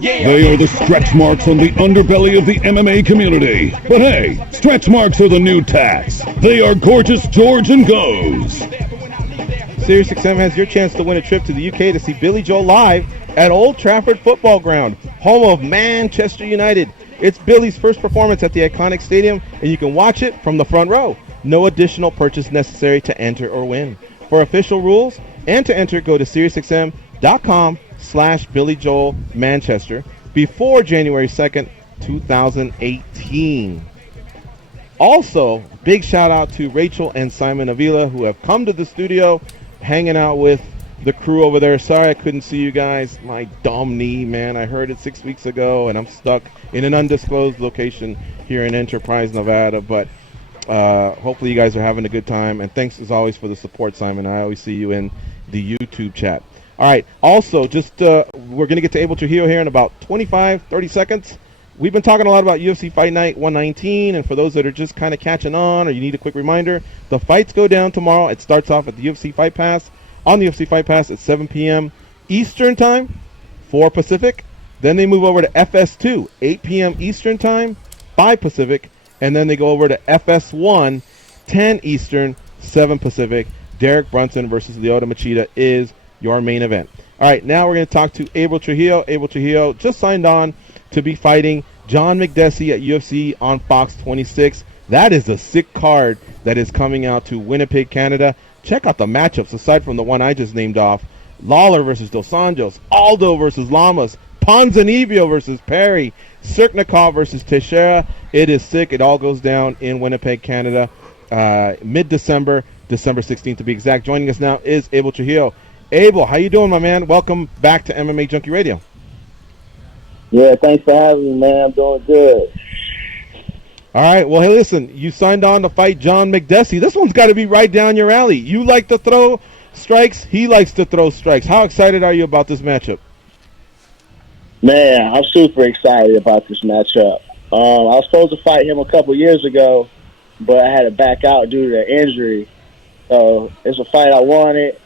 They are the stretch marks on the underbelly of the MMA community. But hey, stretch marks are the new tats. They are Gorgeous George and Goes. SiriusXM has your chance to win a trip to the UK to see Billy Joel live at Old Trafford Football Ground, home of Manchester United. It's Billy's first performance at the iconic stadium, and you can watch it from the front row. No additional purchase necessary to enter or win. For official rules and to enter, go to SiriusXM.com/Billy Joel Manchester before January 2nd, 2018. Also, big shout out to Rachel and Simon Avila, who have come to the studio, hanging out with the crew over there. Sorry I couldn't see you guys. My dumb knee, man. I heard it 6 weeks ago, and I'm stuck in an undisclosed location here in Enterprise, Nevada. But hopefully you guys are having a good time. And thanks, as always, for the support, Simon. I always see you in the YouTube chat. All right. Also, just we're going to get to Abel Trujillo here in about 25, 30 seconds. we've been talking a lot about UFC Fight Night 119, and for those that are just kind of catching on or you need a quick reminder, the fights go down tomorrow. It starts off at the UFC Fight Pass, on the UFC Fight Pass at 7 p.m. Eastern Time, 4 Pacific. Then they move over to FS2, 8 p.m. Eastern Time, 5 Pacific. And then they go over to FS1, 10 Eastern, 7 Pacific. Derek Brunson versus Lyoto Machida is your main event. All right, now we're going to talk to Abel Trujillo. Abel Trujillo just signed on to be fighting John McDessie at UFC on Fox 26. That is a sick card that is coming out to Winnipeg, Canada. Check out the matchups aside from the one I just named off. Lawler versus Dos Anjos, Aldo versus Lamas, Ponzinibbio versus Perry, Serknikov versus Teixeira. It is sick. It all goes down in Winnipeg, Canada, mid-December, December 16th to be exact. Joining us now is Abel Trujillo. Abel, how you doing, my man? Welcome back to MMA Junkie Radio. Yeah, thanks for having me, man. I'm doing good. All right. Well, hey, listen, you signed on to fight John McDessie. This one's got to be right down your alley. You like to throw strikes. He likes to throw strikes. How excited are you about this matchup? Man, I'm super excited about this matchup. I was supposed to fight him a couple years ago, but I had to back out due to an injury. So it's a fight I wanted,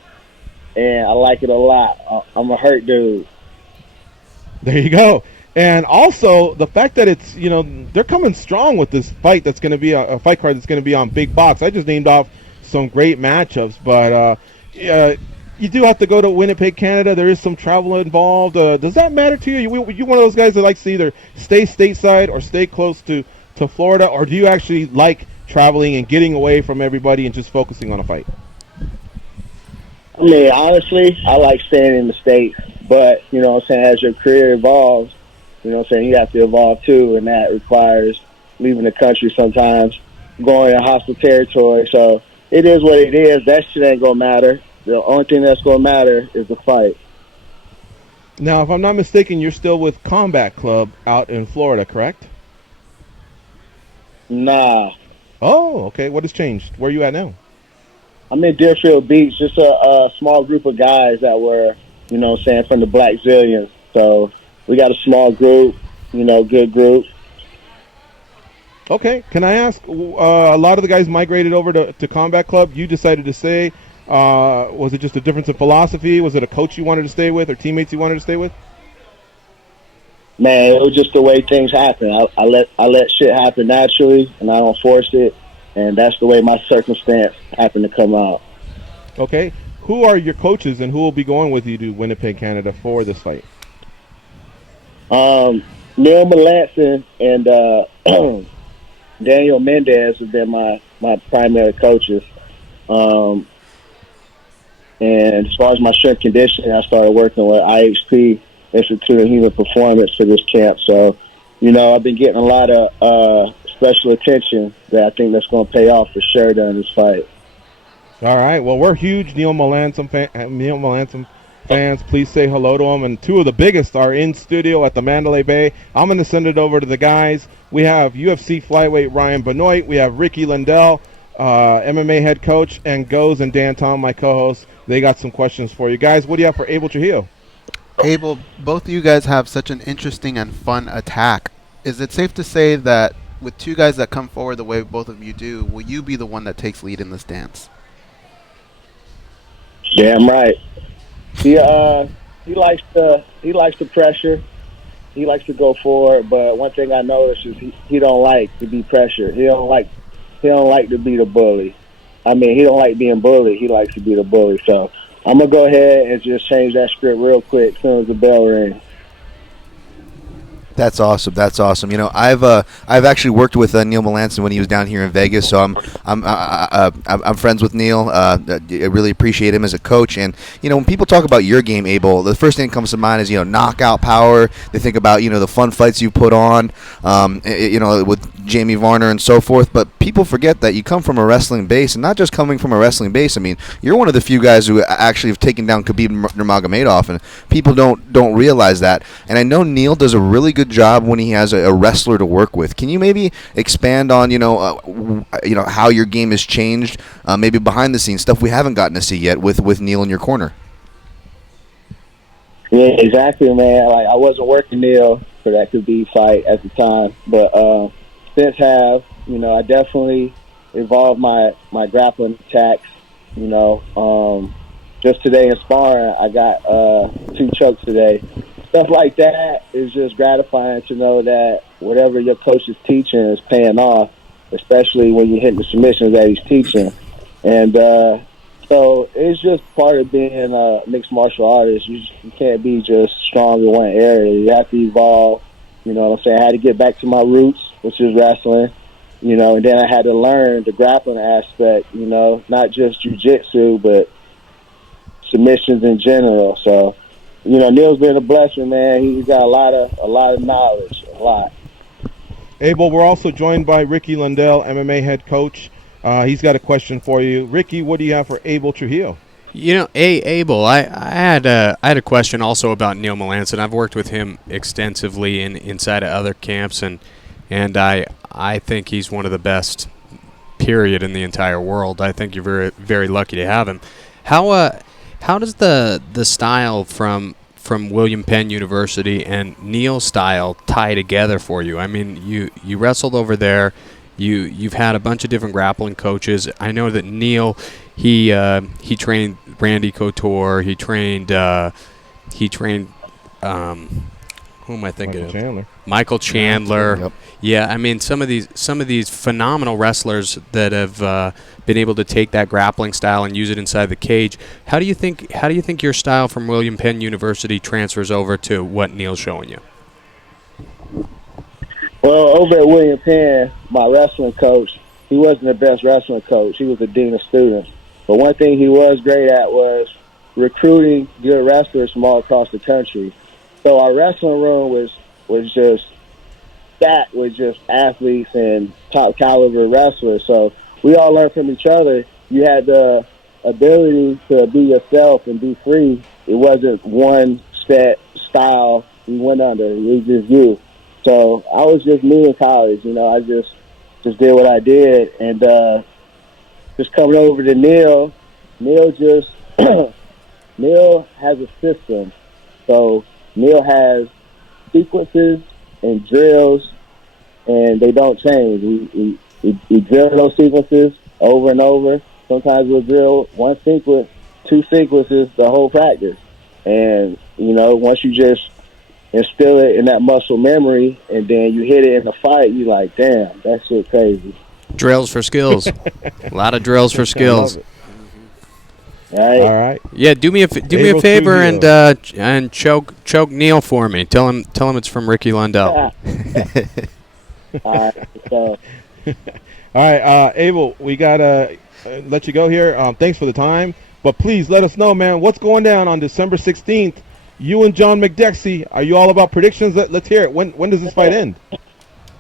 and I like it a lot. I'm a hurt dude. There you go. And also, the fact that it's, you know, they're coming strong with this fight that's going to be a fight card that's going to be on Big Box. I just named off some great matchups, but you do have to go to Winnipeg, Canada. There is some travel involved. Does that matter to you? You one of those guys that likes to either stay stateside or stay close to Florida, or do you actually like traveling and getting away from everybody and just focusing on a fight? I mean, honestly, I like staying in the States, but, you know what I'm saying, as your career evolves, you know what I'm saying, you have to evolve too, and that requires leaving the country sometimes, going in hostile territory. So it is what it is. That shit ain't going to matter. The only thing that's going to matter is the fight. Now, if I'm not mistaken, you're still with Combat Club out in Florida, correct? Nah. Oh, okay. What has changed? Where are you at now? I'm in Deerfield Beach, just a small group of guys that were, you know what I'm saying, from the Black Zillions. So we got a small group, you know, good group. Okay. Can I ask, a lot of the guys migrated over to Combat Club. You decided to stay. Was it just a difference in philosophy? Was it a coach you wanted to stay with or teammates you wanted to stay with? Man, it was just the way things happen. I let shit happen naturally, and I don't force it. And that's the way my circumstance happened to come out. Okay. Who are your coaches, and who will be going with you to Winnipeg, Canada for this fight? Neil Melanson and Daniel Mendez have been my primary coaches. And as far as my strength conditioning, I started working with IHP, Institute of Human Performance, for this camp. So, you know, I've been getting a lot of special attention that I think that's going to pay off for sure during this fight. All right. Well, we're huge Neil Melanson fans. Please say hello to them. And two of the biggest are in studio at the Mandalay Bay. I'm going to send it over to the guys. We have UFC flyweight Ryan Benoit. We have Ricky Lundell, MMA head coach, and Goes and Dan Tom, my co-host. They got some questions for you guys. What do you have for Abel Trujillo? Abel, both of you guys have such an interesting and fun attack. Is it safe to say that with two guys that come forward the way both of you do, will you be the one that takes lead in this dance? Damn right. He likes the pressure. He likes to go forward. But one thing I noticed is he don't like to be pressured. He don't like to be the bully. I mean, he don't like being bullied. He likes to be the bully. So I'm gonna go ahead and just change that script real quick as soon as the bell rings. That's awesome. That's awesome. You know, I've actually worked with Neil Melanson when he was down here in Vegas, so I'm friends with Neil. I really appreciate him as a coach. And you know, when people talk about your game, Abel, the first thing that comes to mind is, you know, knockout power. They think about, you know, the fun fights you put on, you know, with Jamie Varner and so forth. But people forget that you come from a wrestling base, and not just coming from a wrestling base. I mean, you're one of the few guys who actually have taken down Khabib Nurmagomedov, and people don't realize that. And I know Neil does a really good job when he has a wrestler to work with. Can you maybe expand on how your game has changed, maybe behind the scenes stuff we haven't gotten to see yet with Neil in your corner? Yeah, exactly, man. Like, I wasn't working Neil for that Khabib fight at the time. But since I definitely evolved my grappling attacks. Just today in sparring, I got 2 chokes today. Stuff like that is just gratifying to know that whatever your coach is teaching is paying off, especially when you're hitting the submissions that he's teaching. And so it's just part of being a mixed martial artist. You can't be just strong in one area. You have to evolve. You know what I'm saying? I had to get back to my roots, which is wrestling. And then I had to learn the grappling aspect, not just jiu-jitsu, but submissions in general. So, Neil's been a blessing, man. He's got a lot of knowledge, a lot. Abel, we're also joined by Ricky Lundell, MMA head coach. He's got a question for you. Ricky, what do you have for Abel Trujillo? Abel, I had a question also about Neil Melanson. I've worked with him extensively inside of other camps, and I think he's one of the best, period, in the entire world. I think you're very, very lucky to have him. How does the style from William Penn University and Neil's style tie together for you? I mean, you wrestled over there. You've had a bunch of different grappling coaches. I know that Neil, he trained Randy Couture. He trained who am I thinking of? Michael Chandler. Yep. Yeah, I mean some of these phenomenal wrestlers that have been able to take that grappling style and use it inside the cage. How do you think your style from William Penn University transfers over to what Neil's showing you? Well, over at William Penn, my wrestling coach, he wasn't the best wrestling coach. He was the dean of students. But one thing he was great at was recruiting good wrestlers from all across the country. So our wrestling room was just stacked with just athletes and top caliber wrestlers. So we all learned from each other. You had the ability to be yourself and be free. It wasn't one set style you went under. It was just you. So I was just me in college. I just did what I did. And just coming over to Neil just Neil has a system. So Neil has sequences and drills, and they don't change. We drill those sequences over and over. Sometimes we'll drill one sequence, 2 sequences, the whole practice. And, once you just instill it in that muscle memory and then you hit it in the fight, you're like, damn, that shit crazy. Drills for skills. A lot of drills for skills. All right. Yeah, do me a favor and choke Neil for me. Tell him it's from Ricky Lundell. All right. So. All right, Abel, we gotta let you go here. Thanks for the time, but please let us know, man, what's going down on December 16th. You and John McDexie, are you all about predictions? Let's hear it. When does this fight end?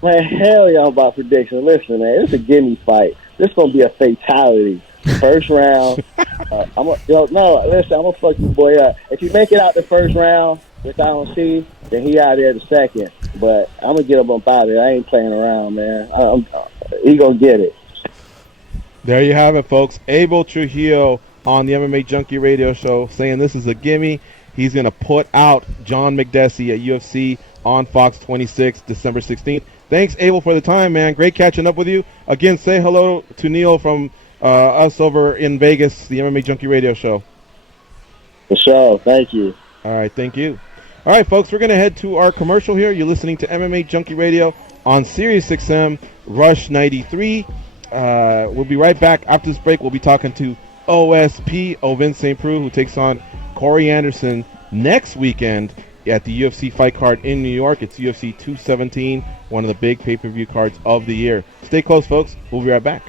Man, hell yeah, I'm about predictions. Listen, man, it's a gimme fight. This is gonna be a fatality. First round. I'm gonna fuck you boy up. If you make it out the first round, which I don't see, then he out there the second. But I'm gonna get him up out of it. I ain't playing around, man. He gonna get it. There you have it, folks. Abel Trujillo on the MMA Junkie Radio Show saying this is a gimme. He's gonna put out John McDessie at UFC on Fox 26, December 16th. Thanks, Abel, for the time, man. Great catching up with you. Again, say hello to Neil from us over in Vegas, the MMA Junkie Radio Show. For sure. Thank you. All right, thank you. All right, folks, we're going to head to our commercial here. You're listening to MMA Junkie Radio on Sirius XM Rush 93. We'll be right back. After this break, we'll be talking to OSP, Ovince Preux, who takes on Corey Anderson next weekend at the UFC fight card in New York. It's UFC 217, one of the big pay-per-view cards of the year. Stay close, folks. We'll be right back.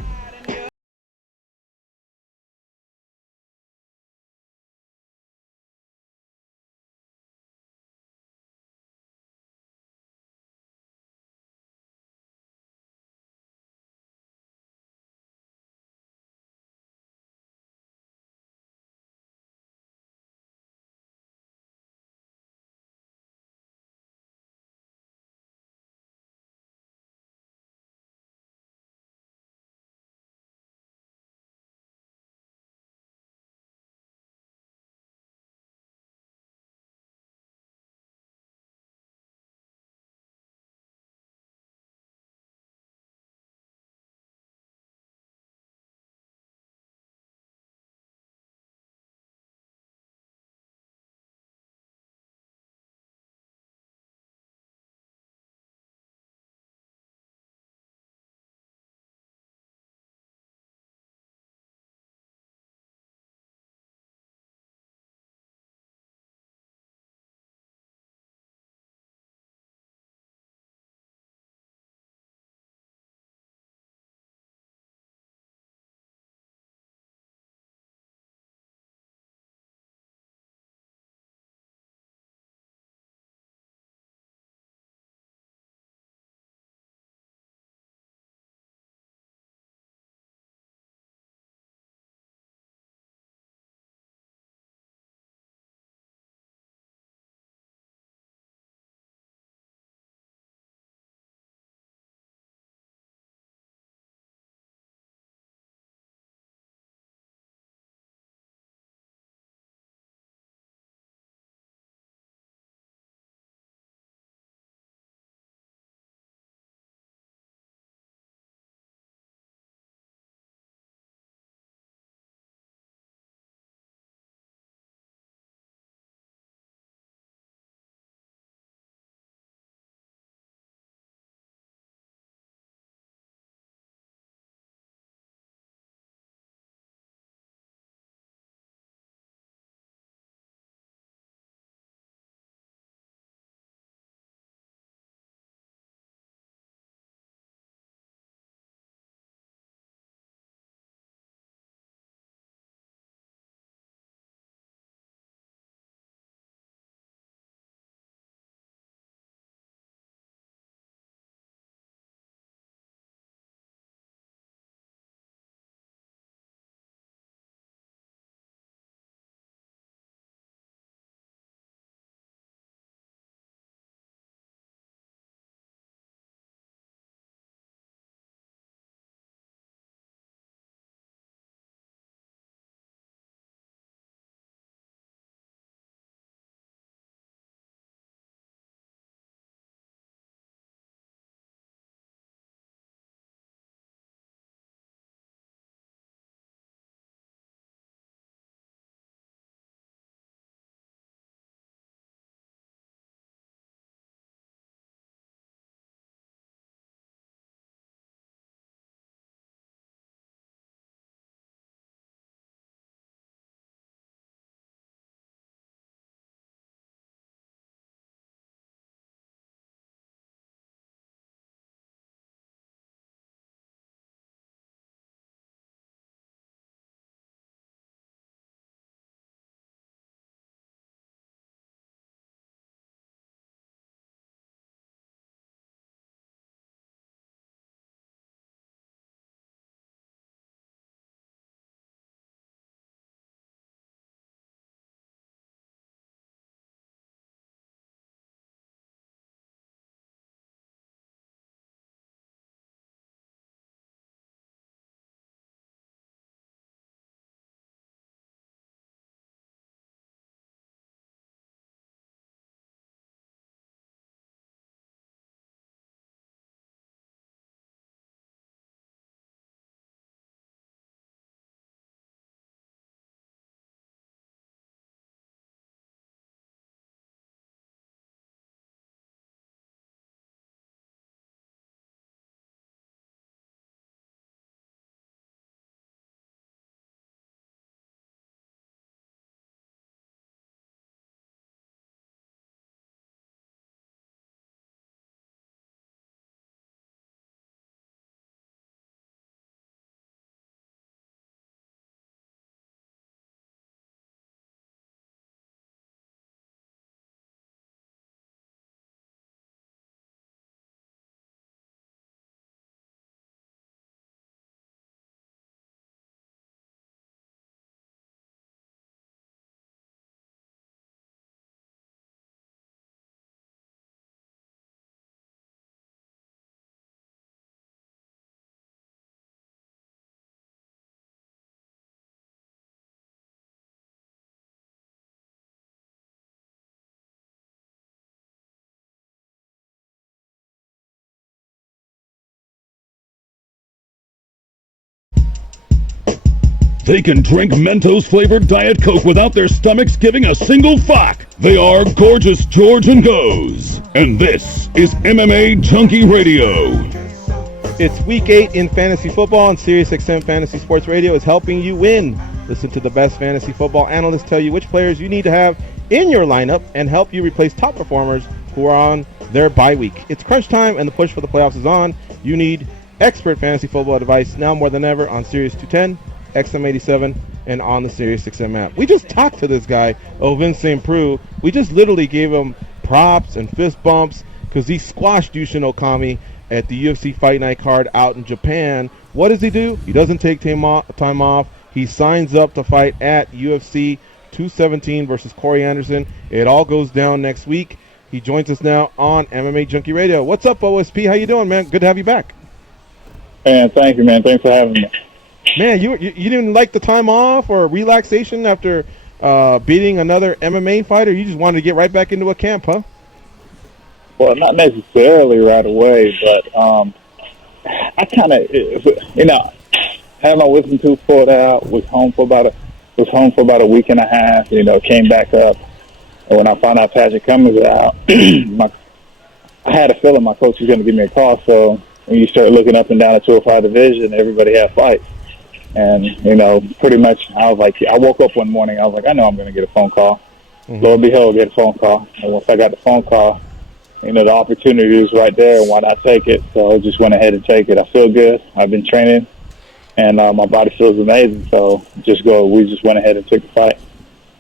They can drink Mentos-flavored Diet Coke without their stomachs giving a single fuck. They are Gorgeous George and Goes. And this is MMA Junkie Radio. It's Week 8 in fantasy football, and SiriusXM Fantasy Sports Radio is helping you win. Listen to the best fantasy football analysts tell you which players you need to have in your lineup and help you replace top performers who are on their bye week. It's crunch time, and the push for the playoffs is on. You need expert fantasy football advice now more than ever on Sirius 210, XM87, and on the SiriusXM app. We just talked to this guy, Ovince Preux. We just literally gave him props and fist bumps because he squashed Yushin Okami at the UFC Fight Night card out in Japan. What does he do? He doesn't take time off. He signs up to fight at UFC 217 versus Corey Anderson. It all goes down next week. He joins us now on MMA Junkie Radio. What's up, OSP? How you doing, man? Good to have you back. Man, thank you, man. Thanks for having me. Man, you didn't like the time off or relaxation after beating another MMA fighter? You just wanted to get right back into a camp, huh? Well, not necessarily right away, but I kind of, had my wisdom tooth pulled out. Was home for about a week and a half. Came back up, and when I found out Patrick Cummings was out, I had a feeling my coach was going to give me a call. So when you start looking up and down the 205 division, everybody had fights. And, pretty much I was like, I woke up one morning, I was like, I know I'm going to get a phone call. Mm-hmm. Lo and behold, get a phone call. And once I got the phone call, the opportunity is right there, and why not take it? So I just went ahead and take it. I feel good. I've been training, and my body feels amazing. So we just went ahead and took the fight.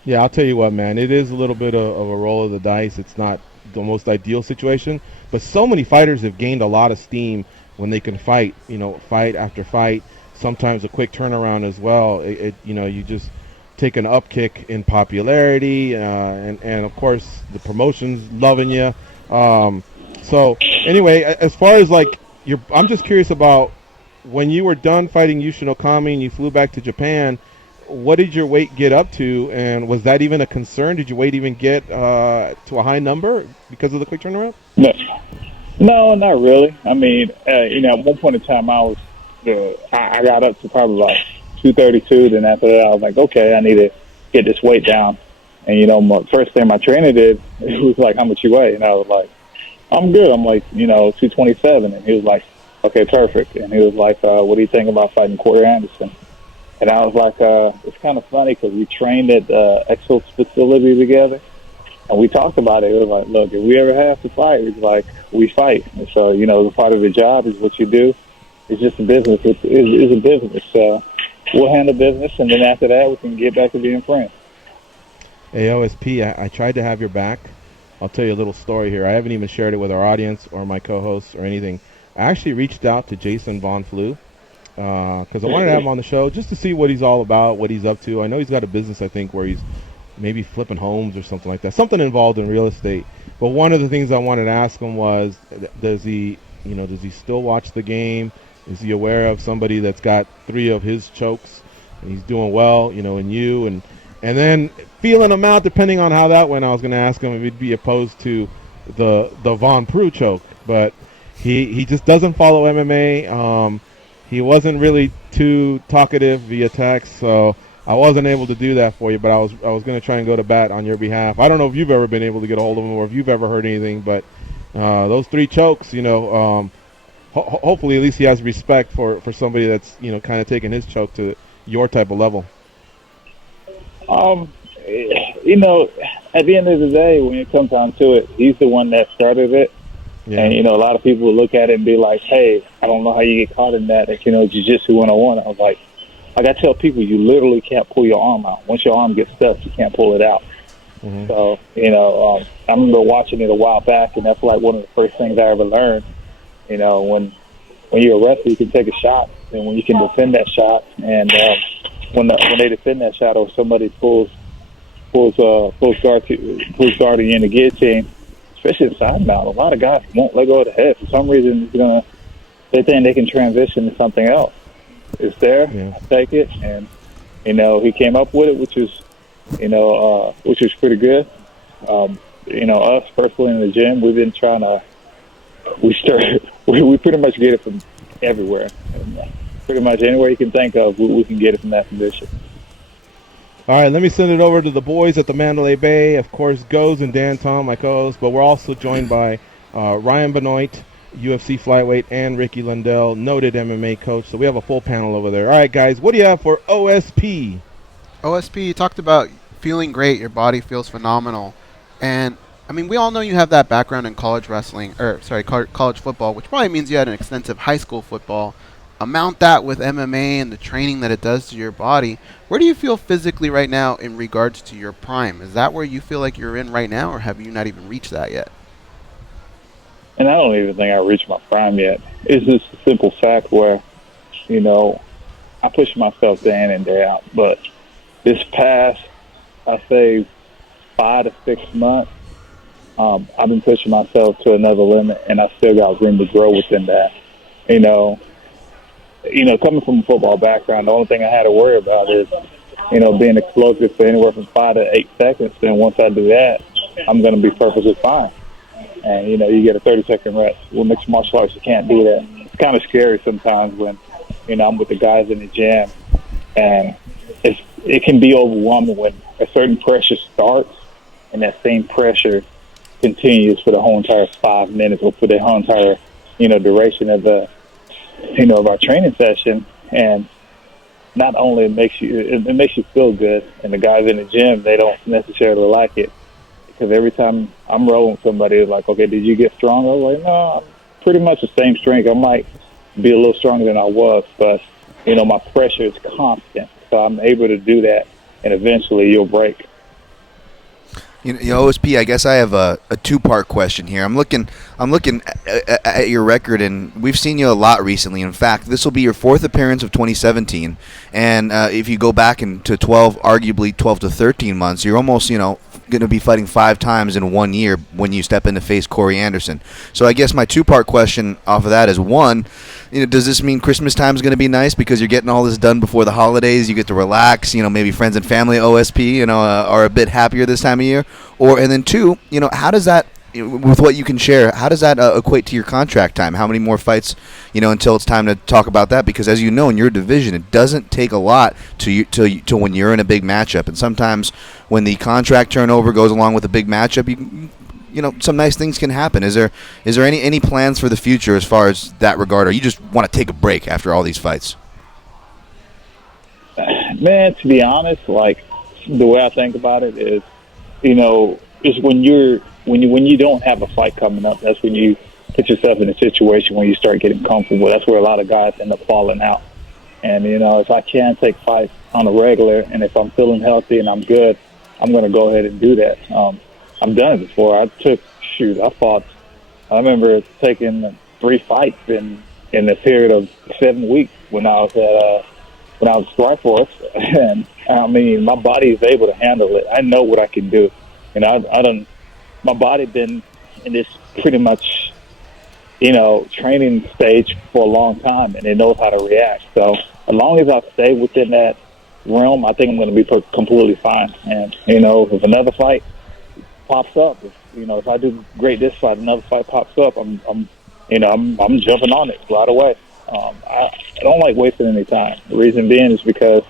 Yeah, I'll tell you what, man. It is a little bit of a roll of the dice. It's not the most ideal situation, but so many fighters have gained a lot of steam when they can fight, fight after fight. Sometimes a quick turnaround as well. You just take an upkick in popularity, and of course the promotion's loving you. So anyway, as far as I'm just curious about when you were done fighting Yushin Okami and you flew back to Japan. What did your weight get up to, and was that even a concern? Did your weight even get to a high number because of the quick turnaround? No, not really. I mean, at one point in time, I got up to probably like 232. Then after that, I was like, okay, I need to get this weight down. And, my first thing my trainer did, it was like, how much you weigh? And I was like, I'm good. I'm like, 227. And he was like, okay, perfect. And he was like, what do you think about fighting Corey Anderson? And I was like, it's kind of funny because we trained at Exo's facility together. And we talked about it. It was like, look, if we ever have to fight, it's like we fight. And so, the part of the job is what you do. It's just a business. It's a business. So we'll handle business, and then after that, we can get back to being friends. Hey, OSP, I tried to have your back. I'll tell you a little story here. I haven't even shared it with our audience or my co-hosts or anything. I actually reached out to Jason Von Flew because I wanted to have him on the show just to see what he's all about, what he's up to. I know he's got a business, I think, where he's maybe flipping homes or something like that, something involved in real estate. But one of the things I wanted to ask him was, does he still watch the game? Is he aware of somebody that's got 3 of his chokes and he's doing well, in you? And then feeling him out, depending on how that went, I was going to ask him if he'd be opposed to the Von Preux choke. But he just doesn't follow MMA. He wasn't really too talkative via text, so I wasn't able to do that for you, but I was going to try and go to bat on your behalf. I don't know if you've ever been able to get a hold of him or if you've ever heard anything, but those 3 chokes, hopefully at least he has respect for somebody that's, kind of taking his choke to your type of level. At the end of the day, when it comes down to it, he's the one that started it. Yeah. And, a lot of people look at it and be like, hey, I don't know how you get caught in that. Jiu-Jitsu 101. I was like, I tell people, you literally can't pull your arm out. Once your arm gets stuck, you can't pull it out. Mm-hmm. So, I remember watching it a while back, and that's like one of the first things I ever learned. When you're a wrestler, you can take a shot, and when you can defend that shot, and when they defend that shot, or somebody pulls guard in the guillotine, especially the side mount, a lot of guys won't let go of the head. For some reason, they think they can transition to something else. It's there. Yeah. I take it, and he came up with it, which is pretty good. Us personally in the gym, we've been trying to. We pretty much get it from everywhere. And pretty much anywhere you can think of, we can get it from that position. All right, let me send it over to the boys at the Mandalay Bay. Of course, Goes and Dan Tom, my co-host, but we're also joined by Ryan Benoit, UFC flyweight, and Ricky Lundell, noted MMA coach. So we have a full panel over there. All right, guys, what do you have for OSP? OSP, you talked about feeling great, your body feels phenomenal. And, I mean, we all know you have that background in college wrestling, college football, which probably means you had an extensive high school football. Amount that with MMA and the training that it does to your body. Where do you feel physically right now in regards to your prime? Is that where you feel like you're in right now, or have you not even reached that yet? And I don't even think I reached my prime yet. It's just a simple fact where, you know, I push myself day in and day out. But this past, I say, 5 to 6 months, I've been pushing myself to another limit, and I still got room to grow within that. Coming from a football background, the only thing I had to worry about is, being explosive for anywhere from 5 to 8 seconds. And once I do that, I'm going to be perfectly fine. And, you get a 30-second rest. With mixed martial arts, you can't do that. It's kind of scary sometimes when, I'm with the guys in the gym, and it can be overwhelming when a certain pressure starts and that same pressure continues for the whole entire 5 minutes or for the whole entire, duration of the of our training session. And not only it makes you feel good, and the guys in the gym, they don't necessarily like it, because every time I'm rolling with somebody, it's like, okay, did you get stronger? I'm like, no, I'm pretty much the same strength. I might be a little stronger than I was, but my pressure is constant, so I'm able to do that, and eventually you'll break. OSP, I guess I have a two-part question here. I'm looking at your record, and we've seen you a lot recently. In fact, this will be your 4th appearance of 2017, and if you go back into arguably 12 to 13 months, you're almost, going to be fighting 5 times in 1 year when you step in to face Corey Anderson. So I guess my two-part question off of that is, one, does this mean Christmas time is going to be nice because you're getting all this done before the holidays? You get to relax. Maybe friends and family at OSP, are a bit happier this time of year. And then two, how does that, with what you can share, how does that equate to your contract time? How many more fights, until it's time to talk about that? Because as you know, in your division, it doesn't take a lot to when you're in a big matchup. And sometimes when the contract turnover goes along with a big matchup, some nice things can happen. Is there any plans for the future as far as that regard, or you just want to take a break after all these fights? Man, to be honest, like, the way I think about it is, is when you don't have a fight coming up, that's when you put yourself in a situation where you start getting comfortable. That's where a lot of guys end up falling out. And, if I can take fights on a regular, and if I'm feeling healthy and I'm good, I'm going to go ahead and do that. I've done it before. I remember taking 3 fights in a period of 7 weeks when I was at Strikeforce. And, I mean, my body is able to handle it. I know what I can do. My body been in this pretty much, training stage for a long time, and it knows how to react. So as long as I stay within that realm, I think I'm going to be completely fine. And, if another fight pops up, if I do great this fight, another fight pops up, I'm jumping on it right away. I don't like wasting any time. The reason being is because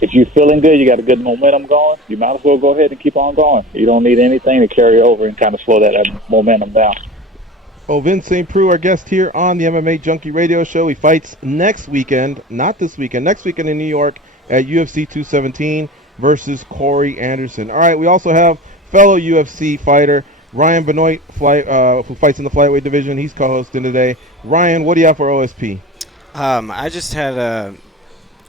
if you're feeling good, you got a good momentum going, you might as well go ahead and keep on going. You don't need anything to carry over and kind of slow that momentum down. Ovince Preux, our guest here on the MMAjunkie radio show. He fights next weekend, not this weekend, next weekend in New York at UFC 217 versus Corey Anderson. All right, we also have fellow UFC fighter Ryan Benoit, who fights in the flyweight division. He's co-hosting today. Ryan, what do you have for OSP? I just had a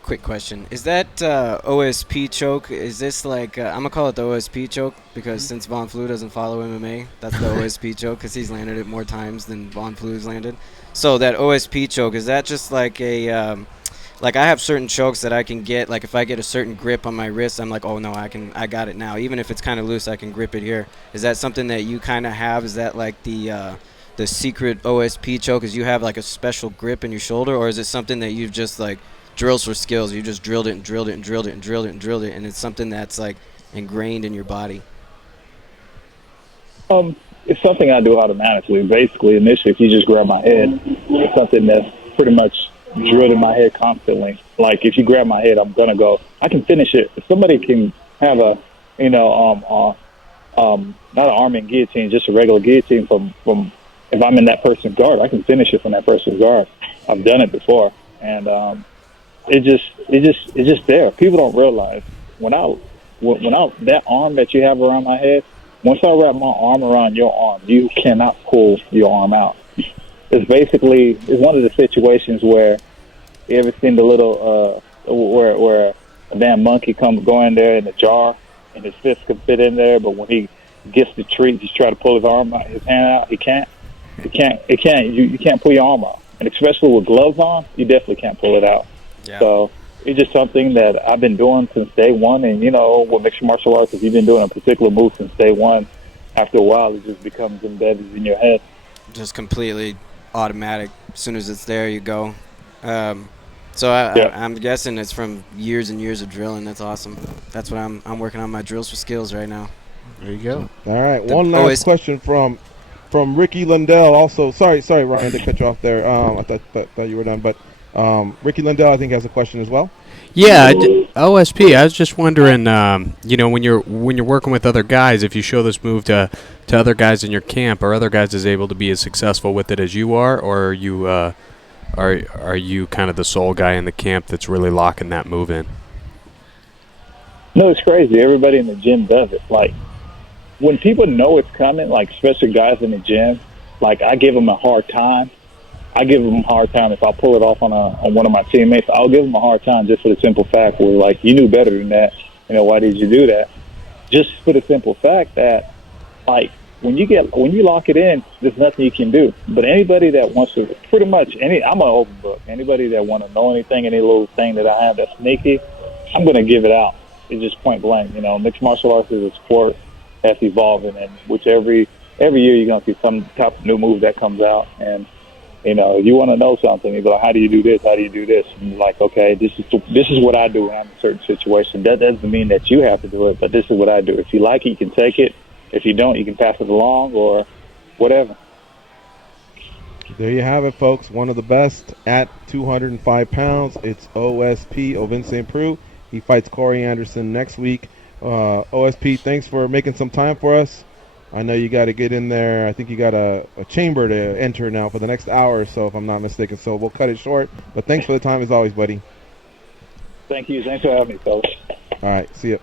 quick question. Is that OSP choke, is this like, I'm going to call it the OSP choke because since Von Flue doesn't follow MMA, that's the OSP choke because he's landed it more times than Von Flue's landed. So that OSP choke, is that just like a, like I have certain chokes that I can get, like if I get a certain grip on my wrist, I'm like, oh no, I got it now. Even if it's kind of loose, I can grip it here. Is that something that you kind of have? Is that like the secret OSP choke? Is you have like a special grip in your shoulder, or is it something that you've just like drills for skills? You just drilled it and drilled it and drilled it and drilled it and drilled it, and it's something that's like ingrained in your body? It's something I do automatically. Basically, initially, if you just grab my head, it's something that's pretty much drilled in my head constantly. Like, if you grab my head, I'm gonna go. I can finish it. If somebody can have a, not an arm and guillotine, just a regular guillotine from if I'm in that person's guard, I can finish it from that person's guard. I've done it before, and it's just there. People don't realize when that arm that you have around my head, once I wrap my arm around your arm, you cannot pull your arm out. It's one of the situations where you ever seen the little where a damn monkey go in there in a jar and his fist can fit in there, but when he gets the treat, he's trying to pull his hand out. He can't. You can't pull your arm out, and especially with gloves on, you definitely can't pull it out. Yeah. So it's just something that I've been doing since day one, and with mixed martial arts, if you've been doing a particular move since day one, after a while, it just becomes embedded in your head. Just completely automatic. As soon as it's there, you go. I'm guessing it's from years and years of drilling. That's awesome. That's what I'm working on my drills for skills right now. There you go. All right, one last question from Ricky Lundell. Also, sorry, Ryan, to cut you off there. I thought you were done, but Ricky Lundell, I think, has a question as well. Yeah, OSP. I was just wondering, when you're working with other guys, if you show this move to other guys in your camp, are other guys able to be as successful with it as you are, or are you kind of the sole guy in the camp that's really locking that move in? No, it's crazy. Everybody in the gym does it. Like, when people know it's coming, like especially guys in the gym, like I give them a hard time. I give them a hard time if I pull it off on one of my teammates. I'll give them a hard time just for the simple fact where, like, you knew better than that. Why did you do that? Just for the simple fact that, like, when you lock it in, there's nothing you can do. But anybody that wants to, pretty much I'm an open book. Anybody that want to know anything, any little thing that I have that's sneaky, I'm going to give it out. It's just point blank. Mixed martial arts is a sport that's evolving, and which every year you're going to see some type of new move that comes out, and you want to know something. You go, how do you do this? How do you do this? And you're like, okay, this is what I do when I'm in a certain situation. That doesn't mean that you have to do it, but this is what I do. If you like it, you can take it. If you don't, you can pass it along or whatever. There you have it, folks. One of the best at 205 pounds. It's OSP, Ovince Preux. He fights Corey Anderson next week. OSP, thanks for making some time for us. I know you got to get in there. I think you got a chamber to enter now for the next hour or so, if I'm not mistaken. So we'll cut it short. But thanks for the time as always, buddy. Thank you. Thanks for having me, fellas. All right. See ya.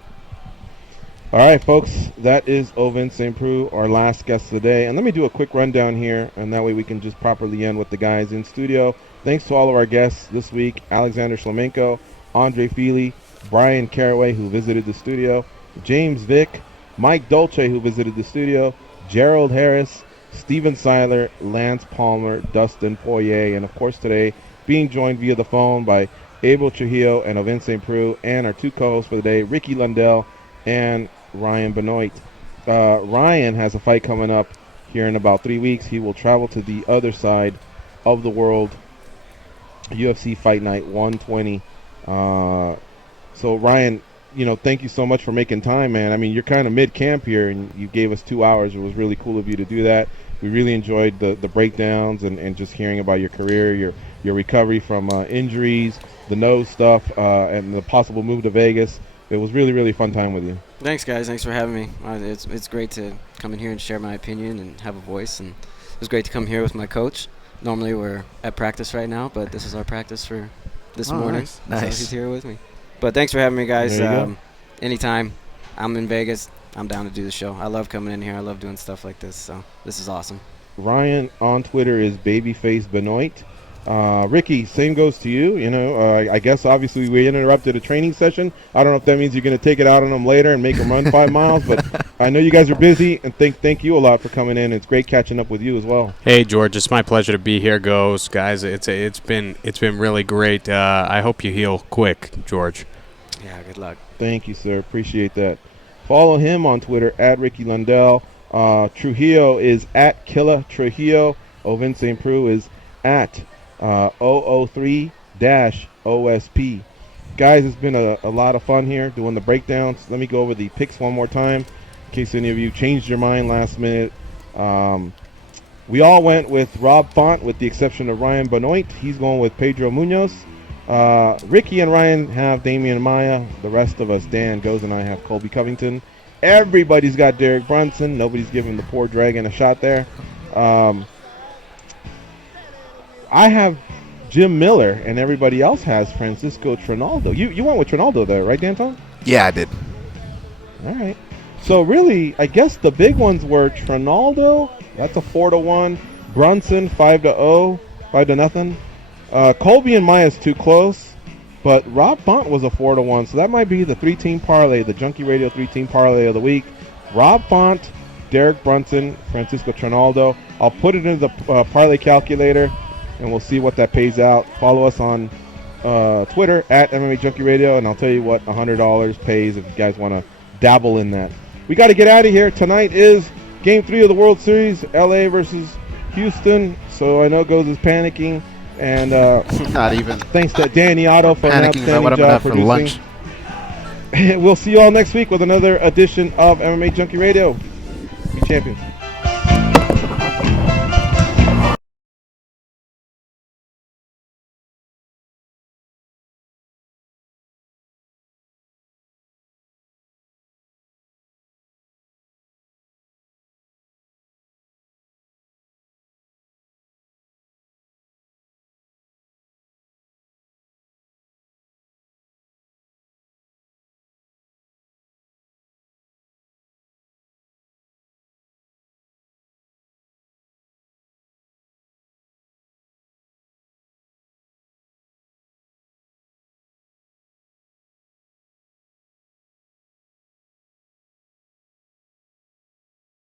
All right, folks. That is Ovince Preux, our last guest of the day. And let me do a quick rundown here, and that way we can just properly end with the guys in studio. Thanks to all of our guests this week: Alexander Shlemenko, Andre Feely, Brian Caraway, who visited the studio, James Vick, Mike Dolce, who visited the studio, Gerald Harris, Steven Seiler, Lance Palmer, Dustin Poirier, and of course today being joined via the phone by Abel Trujillo and Ovince Preux, and our two co-hosts for the day, Ricky Lundell and Ryan Benoit. Ryan has a fight coming up here in about 3 weeks. He will travel to the other side of the world, UFC Fight Night 120. So Ryan, thank you so much for making time, man. I mean, you're kind of mid-camp here, and you gave us 2 hours. It was really cool of you to do that. We really enjoyed the breakdowns and just hearing about your career, your recovery from injuries, the nose stuff, and the possible move to Vegas. It was really, really fun time with you. Thanks, guys. Thanks for having me. It's great to come in here and share my opinion and have a voice. And it was great to come here with my coach. Normally we're at practice right now, but this is our practice for this morning. Nice. So he's here with me. But thanks for having me, guys. There you go. Anytime I'm in Vegas, I'm down to do the show. I love coming in here. I love doing stuff like this. So this is awesome. Ryan on Twitter is Babyface Benoit. Ricky, same goes to you. I guess obviously we interrupted a training session. I don't know if that means you're going to take it out on them later and make them run 5 miles, but I know you guys are busy, and thank you a lot for coming in. It's great catching up with you as well. Hey, George, it's my pleasure to be here, guys. It's been really great. I hope you heal quick, George. Yeah, good luck. Thank you, sir. Appreciate that. Follow him on Twitter at Ricky Lundell. Trujillo is at Killa Trujillo. Ovince Preux is at 003-OSP. Guys, it's been a lot of fun here doing the breakdowns. Let me go over the picks one more time in case any of you changed your mind last minute. We all went with Rob Font, with the exception of Ryan Benoit. He's going with Pedro Munoz. Ricky and Ryan have Damian Maya. The rest of us, Dan, Goes, and I have Colby Covington. Everybody's got Derek Brunson. Nobody's giving the poor Dragon a shot there. I have Jim Miller, and everybody else has Francisco Trinaldo. You went with Trinaldo there, right, Danton? Yeah, I did. All right. So really, I guess the big ones were Trinaldo. That's a 4-1. Brunson 5-0, 5-0. Colby and Maya's too close, but Rob Font was a 4-1. So that might be the 3-team parlay, the Junkie Radio 3-team parlay of the week. Rob Font, Derek Brunson, Francisco Trinaldo. I'll put it into the parlay calculator, and we'll see what that pays out. Follow us on Twitter at MMA Junkie Radio, and I'll tell you what $100 pays if you guys want to dabble in that. We got to get out of here. Tonight is Game 3 of the World Series, LA versus Houston. So I know Goes is panicking, and not even. Thanks to Danny Otto for an outstanding job for lunch. We'll see you all next week with another edition of MMA Junkie Radio. Be champions.